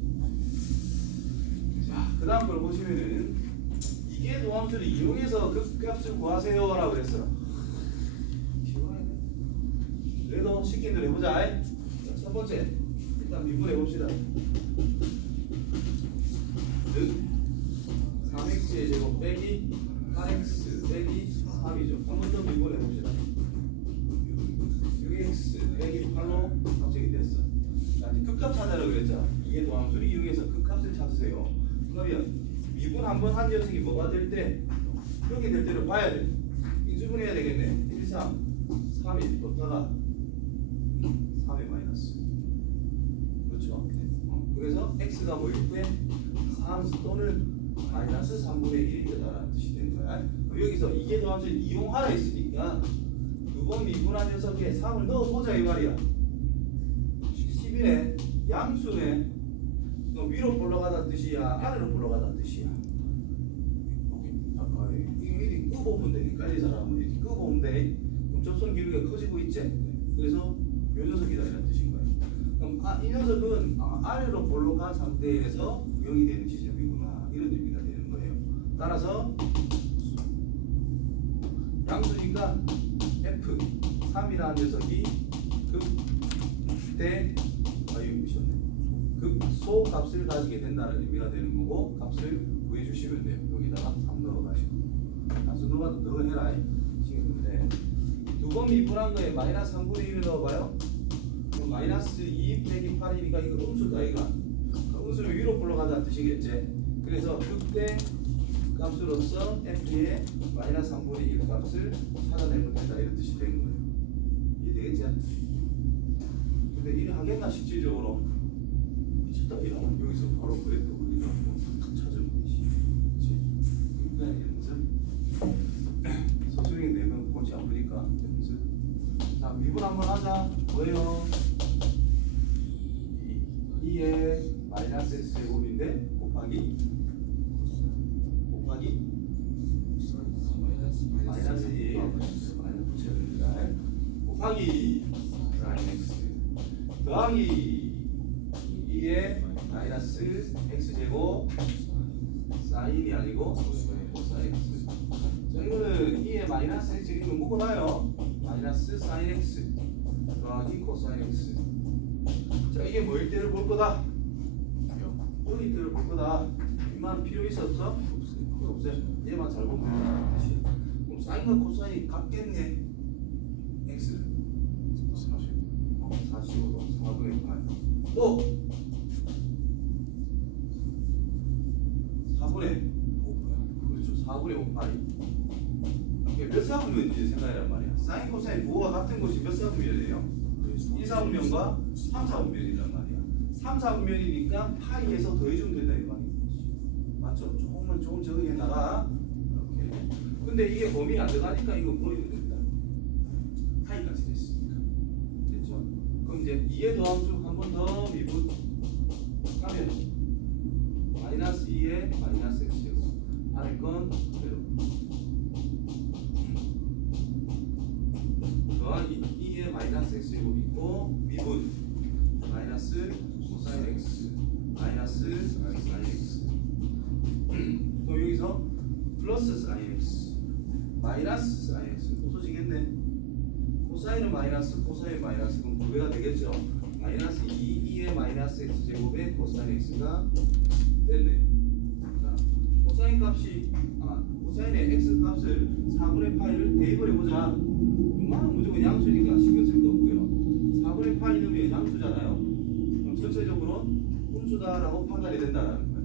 자, 그 다음 걸 보시면은 이게 도함수를 이용해서 극값을 구하세요 라고 그랬어요. 피곤하네. 그래도 시킨 대로 해보자. 자, 첫 번째 일단 미분해 봅시다. 3x의 제곱 빼기 8x 빼기 3이죠. 한 번 더 미분해 봅시다. 6x 빼기 8로 합적이 됐어. 자, 이제 극값 찾아라 그랬잖아. 이게 도함수를 이용해서 극값을 찾으세요. 그러면 미분 한 번 한 녀석이 뭐가 될 때, 이렇게 될 때를 봐야 돼. 인수분해야 되겠네. 1, 3, 3이 뒀다가 3의 마이너스. 그렇죠? 그래서 x가 뭐일 때 3 또는 마이너스 3분의 1이 되다라는 뜻이 되는 거야. 여기서 이게 도함수를 이용하라 했으니까 두 번 미분한 녀석에 3을 넣어보자 이 말이야. 10이네. 양수네. 그럼 위로 볼록하다는 뜻이야, 아래로 볼록하다는 뜻이야? 아까 이렇게 끄보면 돼. 헷갈린 사람은 이렇게 끄보면 돼. 그럼 접선 길이가 커지고 있지. 그래서 이 녀석이다 이런 뜻인 거예요. 그럼 이 녀석은 아래로 볼록한 상태에서 구형이 되는 지점이구나 이런 의미가 되는 거예요. 따라서 양수니까 F3이라는 녀석이 극대 극소 값을 가지게 된다는 의미가 되는 거고, 값을 구해주시면 돼요. 여기다가 3 넣어가시고 단수 넣어도 넣어해라 시겠는데, 두 번 미분한 거에 마이너스 3분의 1을 넣어봐요. 그럼 마이너스 2 빼기 8이니까 이거 음수다 이거. 음수를 위로 불러가자는 뜻이겠지. 그래서 극대 값으로서 F의 마이너스 3분의 1 값을 찾아내면 된다 이런 뜻이 되는 거예요. 이해되겠지? 근데 이래 하겠나 실질적으로? 미쳤다 이러 여기서 바로 그래도 우리가 탁 찾으면 되지. 그렇지? 그냥 연습. 서술형 내면 골치 아프니까 연습. 자, 미분 한번 하자. 뭐예요? 2의 마이너스 x 제곱인데 곱하기 마이너스 2 마이너스 붙여줍니다. 곱하기 sin x 더하기 2의 마이너스 x 제곱 사인이 아니고 코사인 x. 자, 이거는 2의 마이너스 x 이거 묶어놔요. 마이너스 사인 x 더하기 코사인 x. 자, 이게 뭐일 때를 볼 거다? 여기 때를 볼 거다. 이만 필요 있어 없어? 없어요. 얘만 잘 보면 된다는 뜻이야. 그럼 사인과 코사인이 같겠네. x 45도 4분의 8. 또 4분의 5. 그렇죠. 4분의 5파이. 이게 몇 사분면인지 생각해란 말이야. 사인 코사인 부호가 같은 것이 몇 사분면이에요? 1사분면과 3사분면이란 말이야. 3사분면이니까 파이에서 더해주면 된다 이 말이야. 맞죠? 조금 적응해 나가. 이렇게. 근데 이게 범위가 안 들어가니까 이거 보이면 됩니다. 파이까지 됐으니까. 됐죠? 그럼 이제 2의 더함수 한 번 더 미분 하면 마이너스 2의 마이너스 x제곱 아래 건 그대로 더하기 2의 마이너스 x제곱 있고 미분 마이너스 코사인 x 마이너스 사인 x 또 여기서 플러스 사인 x 마이너스 사인 x 없어지겠네. 코사인은 마이너스 코사인 마이너스 그럼 9배가 되겠죠. 마이너스 2의 마이너스 x제곱에 코사인 x가 됐네. 자, 코사인 값이 코사인의 x 값을 4분의 파이를 대입을 해보자. 이만은 무조건 양수니까 신경 쓸 거 없고요. 4분의 파이 넣으면 양수잖아요. 그럼 전체적으로 음수다라고 판단이 된다는 거예요.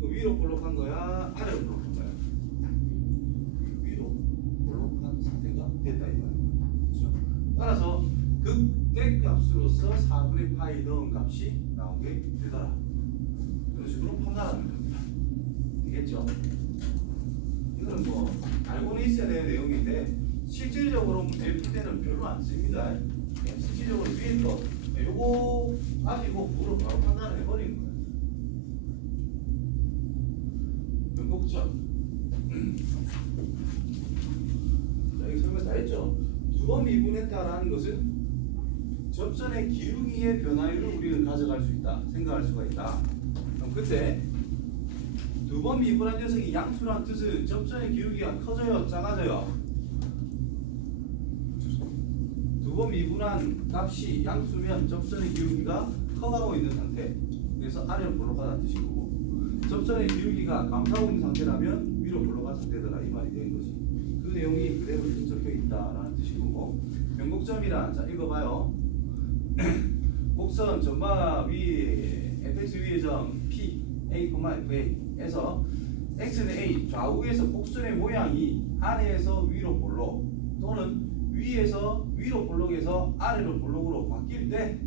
그 위로 볼록한 거야, 아래로 볼록한 거야? 위로 볼록한 상태가 됐다 이 말이에요. 그렇죠? 따라서 극대값으로서 4분의 파이 넣은 값이 나오게 되더라. 그런 식으로 판단하는 겁니다. 되겠죠? 이거는 뭐 알고는 있어야 되는 내용인데 실질적으로 문제 풀 때는 별로 안 씁니다. 그냥 실질적으로 위에 거 요거 가지고 그로 바로 판단을 해버리는 거예요. 변곡점. 자, 여기 설명 다 했죠? 두 번 미분했다라는 것은 접선의 기울기의 변화율을 우리는 가져갈 수 있다. 생각할 수가 있다. 그럼 그때 두 번 미분한 녀석이 양수란 뜻은 접선의 기울기가 커져요? 작아져요? 두 번 미분한 값이 양수면 접선의 기울기가 커가고 있는 상태. 그래서 아래로 볼록하다는 뜻이고 접선의 기울기가 감싸고 있는 상태라면 위로 볼록한 상태더라 이 말이 되는 거지. 그 내용이 그대로 적혀 있다라는 뜻이고 변곡점이란 자 읽어봐요. 곡선 전방 위 fx 위의 점 p a, fa에서 x는 a 좌우에서 곡선의 모양이 아래에서 위로 볼록 또는 위에서 위로 볼록에서 아래로 볼록으로 바뀔 때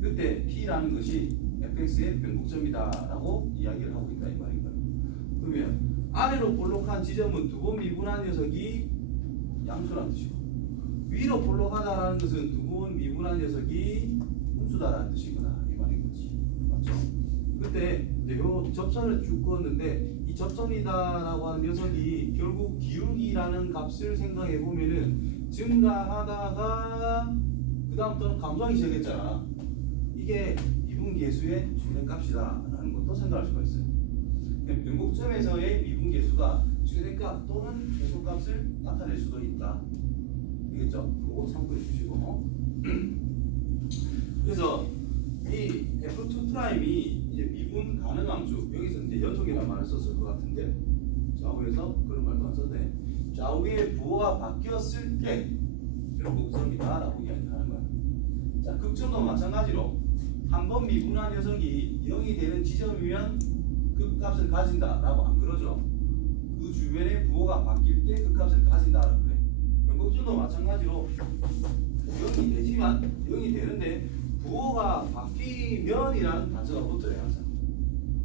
그때 p라는 것이 fx의 변곡점이다라고 이야기를 하고 있다 이 말인가요? 그러면 아래로 볼록한 지점은 두 번 미분한 녀석이 양수라는 뜻이고 위로 볼록하다라는 것은 두 번 미분한 녀석이 음수다라는 뜻이구나 이 말인 거지. 맞죠? 그때 근데 요 접선을 쭉 그었는데 이 접선이다라고 하는 녀석이 결국 기울기라는 값을 생각해 보면은 증가하다가 그 다음부터는 감소하기 시작했잖아. 이게 미분계수의 최대값이다라는 것도 생각할 수가 있어요. 변곡점에서의 미분계수가 최대값 또는 최소값을 나타낼 수도 있다. 알겠죠? 그거 참고해 주시고. 그래서 이 F2'이 이제 미분 가능한 수, 여기서 이제 연속이라는 말을 썼을 것 같은데 좌우에서 그런 말도 안 썼네. 좌우의 부호가 바뀌었을 때 변곡점이다 라고 이야기하는 거야. 자, 극점도 마찬가지로 한 번 미분한 녀석이 0이 되는 지점이면 그 값을 가진다 라고 안 그러죠. 그 주변의 부호가 바뀔 때 그 값을 가진다 라고 그래. 변곡점도 마찬가지로 0이 되지만 0이 되는데 부호가 바뀌면이라는 단서가 붙어요. 항상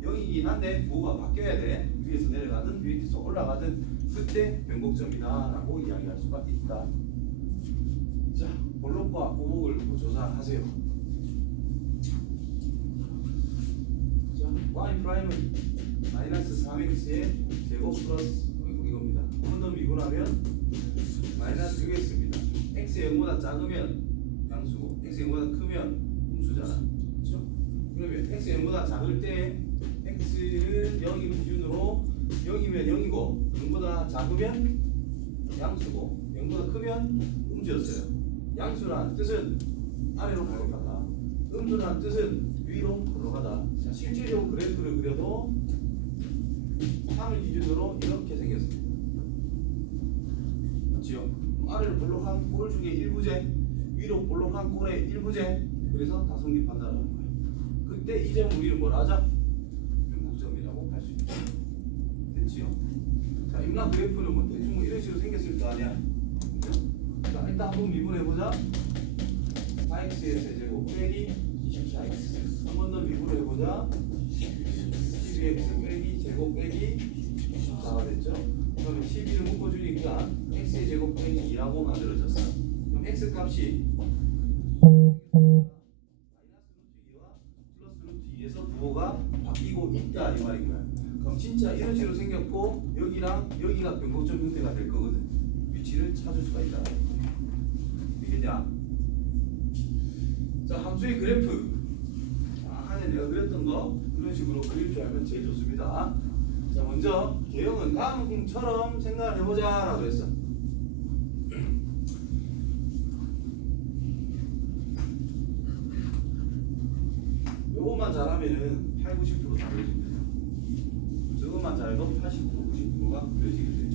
0이긴 한데 부호가 바뀌어야 돼. 위에서 내려가든 밑에서 올라가든 그때 변곡점이다 라고 이야기할 수가 있다. 자, 볼록과 오목을 조사하세요. 자, y 프라임은 마이너스 3x의 제곱 플러스 이겁니다. 한 번 더 미분하면 마이너스 6x입니다. x의 0보다 작으면 양수고 x의 0보다 크면 음수잖아. 그렇죠? 그러면 x의 0보다 작을 때 x는 0이 기준으로 0이면 0이고 0보다 작으면 양수고 0보다 크면 음수였어요. 양수란 뜻은 아래로 올라가다, 음수란 뜻은 위로 올라가다. 자, 실제로 그래프를 그려도 3을 기준으로 이렇게 생겼습니다. 맞지요? 아래로 볼록한 꼴 중에 일부제, 위로 볼록한 꼴의 일부제. 그래서 다 성립한다는 거예요. 그때 이 점 우리는 뭐라 하자? 변곡점이라고 할 수 있죠. 됐지요? 자, 임나 그래프는 뭐 대충 이런 식으로 생겼을 거 아니야? 자, 일단 한번 미분해보자. 4x의 세제곱 빼기 24x. 한 번 더 미분해보자. 12x 빼기 제곱 빼기 24가 됐죠? 그러면 12를 묶어주니까 x의 제곱 빼기 2라고 만들어졌어. 그럼 x 값이 플러스 루트 2에서 부호가 바뀌고 있다 이 말인 거야. 그럼 진짜 이런 식으로 생겼고 여기랑 여기가 변곡점 형태가 될 거거든. 위치를 찾을 수가 있다. 이게냐? 자, 함수의 그래프. 안에 내가 그렸던 거 이런 식으로 그릴 줄 알면 제일 좋습니다. 자, 먼저 개형은 다음처럼 생각을 해보자라고 했어. 요것만 잘하면은 8, 90%다 그려집니다. 저것만 잘해도 80%, 90%가 그려지게 돼요.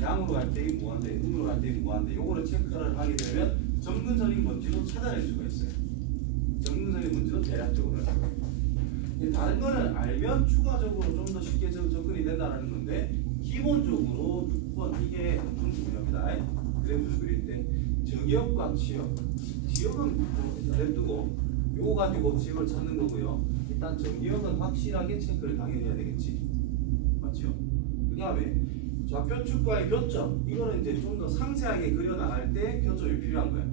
양으로 갈 때이 무한대, 음으로 갈 때이 무한대. 요거를 체크를 하게 되면 점근선인 뭔지도 찾아낼 수가 있어요. 점근선인 뭔지도 대략적으로 할 수가 있어요. 다른 거는 알면 추가적으로 좀 더 쉽게 접근이 된다는 건데 기본적으로 6번 이게 엄청 중요합니다. 그래프 그릴 때 정의역과 지역. 지역은 냅두고 요거 가지고 지역을 찾는 거고요. 일단 정의역은 확실하게 체크를 당연히 해야 되겠지. 맞죠? 그 다음에 좌표축과의 교점. 이거는 이제 좀 더 상세하게 그려나갈 때 교점이 필요한 거야.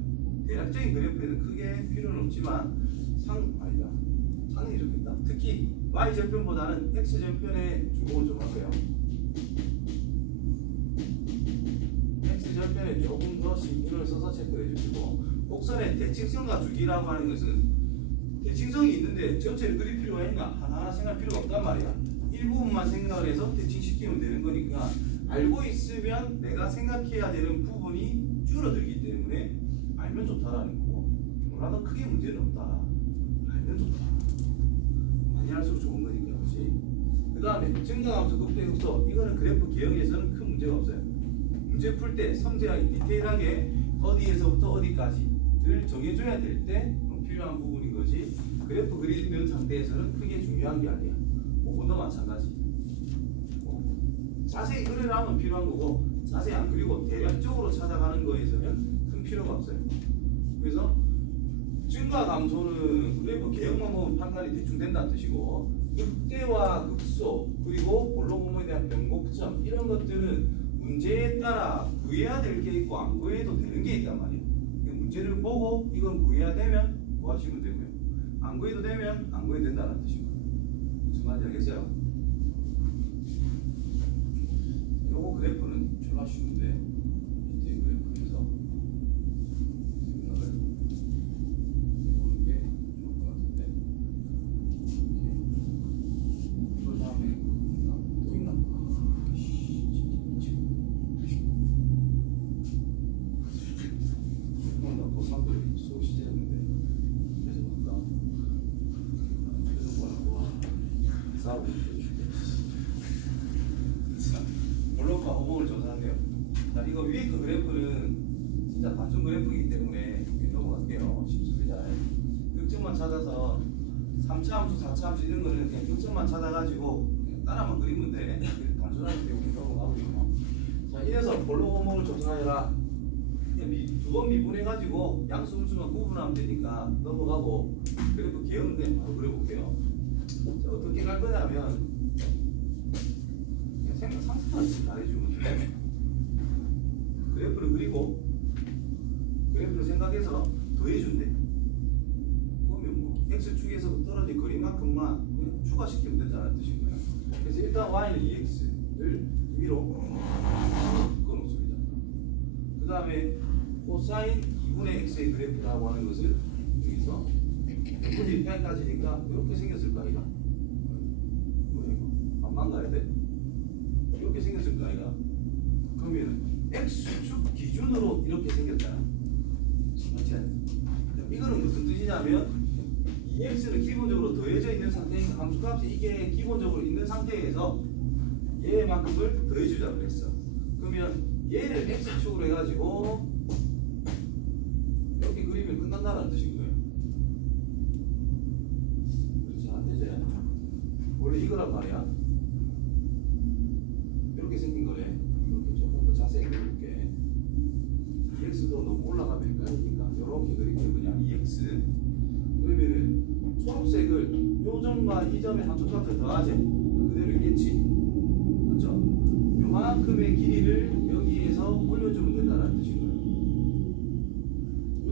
대략적인 그래프에는 크게 필요는 없지만 아니다. 상당히 좋겠다. 특히 y절편보다는 x절편에 주목을 좀 하세요. x절편에 조금 더 신경을 써서 체크를 해주시고, 곡선의 대칭성과 주기라고 하는 것은 대칭성이 있는데 전체를 그릴 필요가 있나? 하나하나 생각할 필요가 없단 말이야. 일부분만 생각을 해서 대칭시키면 되는 거니까 알고 있으면 내가 생각해야 되는 부분이 줄어들기 때문에 알면 좋다라는 거고, 몰라도 크게 문제는 없다. 알면 좋다. 많이 할수록 좋은 거니까, 그렇지? 그 다음에 증가함수, 극대극소. 이거는 그래프 개형에서는 큰 문제가 없어요. 문제 풀 때 섬세하게 디테일하게 어디에서부터 어디까지를 정해줘야 될 때 필요한 부분인 거지. 그래프 그리는 상태에서는 크게 중요한 게 아니야. 5번도 마찬가지. 자세히 그리려면 필요한 거고, 자세히 안 그리고 대략적으로 찾아가는 거에서는 큰 필요가 없어요. 그래서 증가 감소는 그래프 개형만 보면 판단이 대충 된다는 뜻이고, 극대와 극소 그리고 볼록 부분에 대한 변곡점 이런 것들은 문제에 따라 구해야 될 게 있고 안 구해도 되는 게 있단 말이에요. 문제를 보고 이건 구해야 되면 구하시면 되고요. 안 구해도 되면 안 구해도 된다는 뜻입니다. 무슨 말인지 알겠어요? 요거 그래프는 졸라 쉬운데 밑에 그래프에서 생각을 해보는 게 좋을 것 같은데 그 다음에 또 있나? 또 사람들이 수업 시작했는데 그래서 뭔가 그래서 뭐라고 싸우고 본론과 호봉을 조사하세요. 자, 이거 위에 그 그래프는 진짜 단순 그래프이기 때문에 넘어갈게요. 쉽습니다. 극점만 찾아서 3차 함수, 4차 함수 이런 거는 그냥 극점만 찾아가지고 그냥 따라만 그리면 돼. 단순하기 때문에 넘어가고요. 자, 이래서 본론 호봉을 조사해라. 두 번 미분해가지고 양수 음수만 구분하면 되니까 넘어가고 그래프 개요는 그냥 바로 그려볼게요. 자, 어떻게 갈 거냐면 그냥 상상만 잘해주면 돼. 그래프를 그리고 그래프를 생각해서 더해준대. 그러면 뭐 x축에서 떨어진 거리만큼만 그냥 추가시키면 된다는 뜻인 거야. 그래서 일단 y는 2x를 위로 묶어놓습니다. 그 다음에 코사인 2분의 x의 그래프라고 하는 것을 여기서 1분의 2까지니까 이렇게 생겼을 거 아이가? 뭐야 이거? 반만 가야 돼? 이렇게 생겼을 거 아이가? 그러면 x축 기준으로 이렇게 생겼잖아. 맞지? 이거는 무슨 뜻이냐면 이 x는 기본적으로 더해져 있는 상태니까 함수값이 이게 기본적으로 있는 상태에서 얘만큼을 더해주자고 했어. 그러면 얘를 x축으로 해가지고 이렇게 그리면 끝난다는 뜻인 거예요. 그렇지 안 되지? 원래 이거란 말이야. 이렇게 생긴 거래. 이렇게 조금 더 자세히 그려볼게. 2x도 너무 올라가면 헷갈리니까 이렇게 그릴게요. 그냥 2x. 그러면은 초록색을 요 점과 이 점의 함수값을 더하지. 그대로 있겠지. 맞죠? 요만큼의 길이를 여기에서 올려주면 된다는 뜻인 거예요.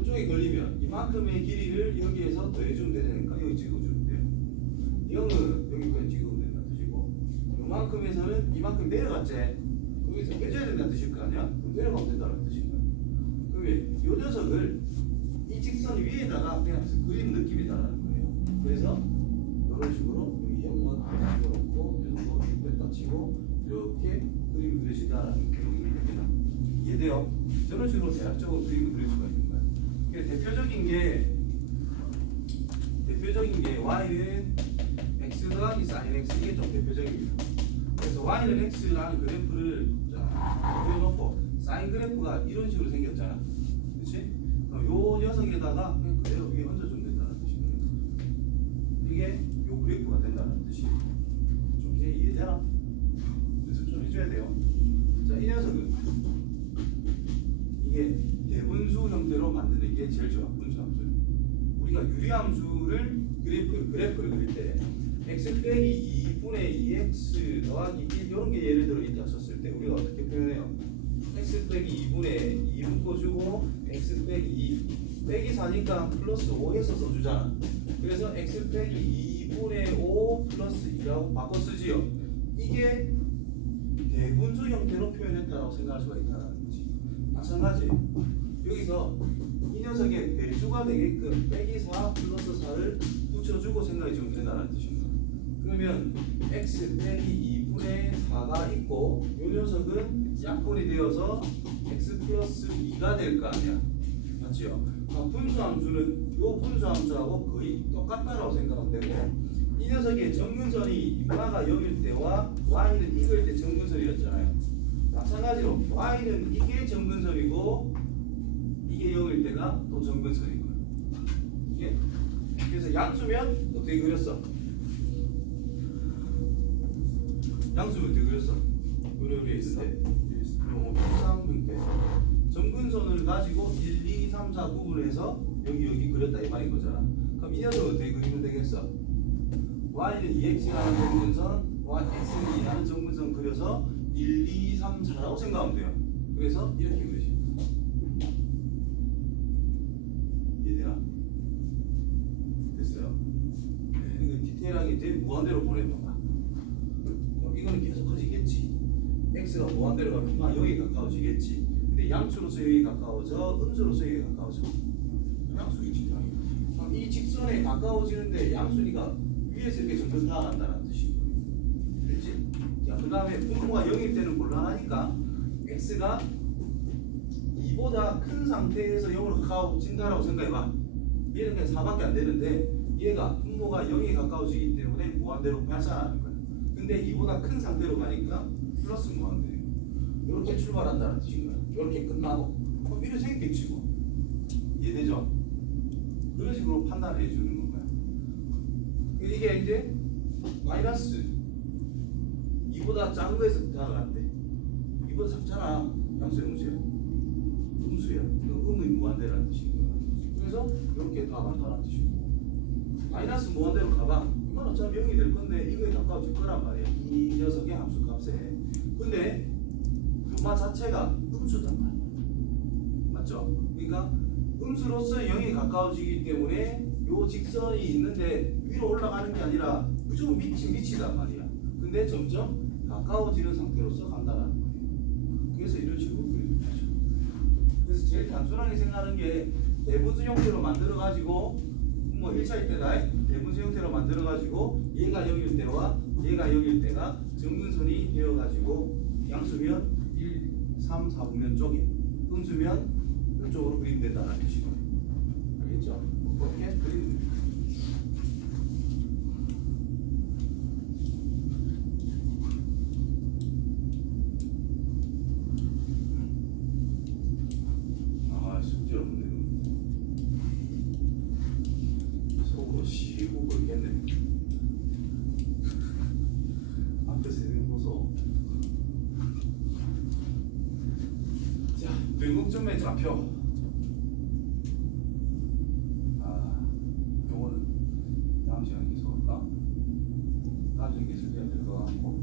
이쪽에 걸리면 이만큼의 길이를 여기에서 더해주면 되니까 여기 찍어주면 돼요. 0은 여기 그냥 찍으면 된다는 뜻이고 요만큼에서는 이만큼 내려갔지. 거기서 빼줘야 된다는 뜻일 거 아니야? 그럼 내려가면 된다는 뜻인 거야. 그러면 요 녀석을 이 직선 위에다가 그냥 그린 느낌이다라는 거예요. 그래서 이런 식으로 여기 0만 찍어놓고 요거 뺐다 치고 이렇게 그림을 그리시다라는 내용이 됩니다. 이해돼요? 저런 식으로 대략적으로 그림을 그릴 수가 있는 거예요. 대표적인 게 y는 x 더하기 sin x 이게 좀 대표적입니다. 그래서 y는 x라는 그래프를 그려놓고 sin 그래프가 이런 식으로 생겼잖아. 그렇지? 그럼 요 녀석에다가 그냥 그대로 위에 얹어주면 된다는 뜻이에요. 이게 요 그래프가 된다는 뜻이에요. 좀 이해되나? 그래서 좀 해줘야 돼요. 자, 이 녀석은 이게 대분수 형태로 만드는 게 제일 좋아. 분수함수. 우리가 유리함수를 그래프를 그릴 때 x 빼기 2분의 2x 더하기 1 이런 게 예를 들어 있다 썼을 때 우리가 어떻게 표현해요? x 빼기 2분의 2 묶어주고 x 빼기 2 빼기 4니까 플러스 5 해서 써주잖아. 그래서 x 빼기 2분의 5 플러스 2라고 바꿔 쓰지요. 이게 대분수 형태로 표현했다고 생각할 수가 있다는 거지. 마찬가지 여기서 이 녀석의 배수가 되게끔 빼기 4 플러스 4를 붙여주고 생각해 주면 된다는 뜻입니다. 그러면 x 빼기 2분의 4가 있고 이 녀석은 약분이 되어서 x 플러스 2가 될 거 아니야. 맞지요? 분수함수는 요 분수함수하고 거의 똑같다라고 생각하면 되고 이 녀석의 정근선이 인마가 0일 때와 y는 이거일 때 정근선이었잖아요. 마찬가지로 y는 이게 정근선이고 이게 0일 때가 또 정근선인 거예요. 이게 그래서 양수면 어떻게 그렸어? 양수면 어떻게 그렸어? 요래 있는데 일상 형태 정근선을 가지고 1, 2, 3, 4 구분해서 여기 그렸다 이 말인 거잖아. 그럼 이 녀석은 어떻게 그리면 되겠어? y는 2x라는 정근선, x는 2라는 정근선 그려서 1, 2, 3, 4라고 생각하면 돼요. 그래서 이렇게 그리시면 돼요. 이해되나? 됐어요? 네, 이거 디테일하게 무한대로 보내봐. 그럼 이거는 계속 커지겠지. x가 무한대로 가면 분명 0에 가까워지겠지. 근데 양수로서 0에 가까워져, 음수로서 0에 가까워져. 양수겠지 당연히. 그럼 이 직선에 가까워지는데 양수니까 위에서 이렇게 점점 다가간다는 뜻인 거예요. 그렇지? 자, 그 다음에 분모가 0일 때는 곤란하니까 x가 2보다 큰 상태에서 0으로 가까워진다라고 생각해봐. 얘는 그냥 4밖에 안 되는데 얘가 분모가 0에 가까워지기 때문에 무한대로 발산하는 거야. 근데 2보다 큰 상태로 가니까 플러스 무한대예요. 이렇게 출발한다는 뜻인 거야. 이렇게 끝나고 그럼 이래 생겼지 뭐. 이해되죠? 그런 식으로 판단해 주는 건가요. 이게 이제 마이너스 2보다 작은 거에서 다가간대. 2보다 작잖아. 양수 음수야. 음수야. 음의 무한대라는 뜻인 거야. 그래서 이렇게 다간다는 뜻이고. 마이너스 무한대로 가봐. 이건 어차피 0이 될 건데 이거에 가까워질 거란 말이야. 이 녀석의 함수 값에. 근데 요마 자체가 음수단 말이야. 맞죠? 그러니까 음수로서 0이 가까워지기 때문에 요 직선이 있는데 위로 올라가는 게 아니라 무조건 미치단 말이야. 근데 점점 가까워지는 상태로서 간다는 거예요. 그래서 이런 식으로 그리는 거죠. 그래서 제일 단순하게 생각하는 게 대분수 형태로 만들어 가지고 뭐 1차일 때다 대분수 형태로 만들어 가지고 얘가 0일 때와 얘가 0일 때가 정근선이 되어 가지고 양수면 1, 3, 4분면 쪽에 음수면 이쪽으로 그리면 된다는 뜻이고요. 알겠죠? 그렇게 그리면 됩니다. 아, 숙제 없네. 속으로 쉬고 그러겠네. 앞에 세명 보소. 자, 변곡점의 좌표. 요거는 다음 시간에 계속 할까? 다음 시간에 계속 해야 될 것 같고.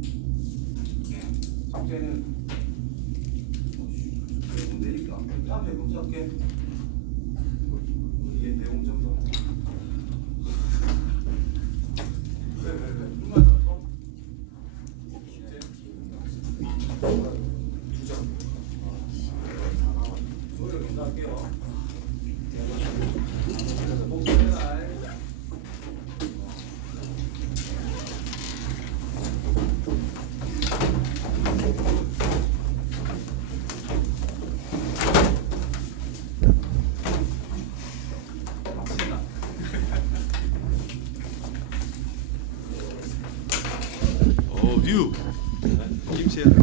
숙제는 배우면 되니까. 다음 시간에 검사 할게. 이게 내용 정도. 왜? 누가 잡았어? 노래 검사 할게요. 복습해라. 뷰. 김치야.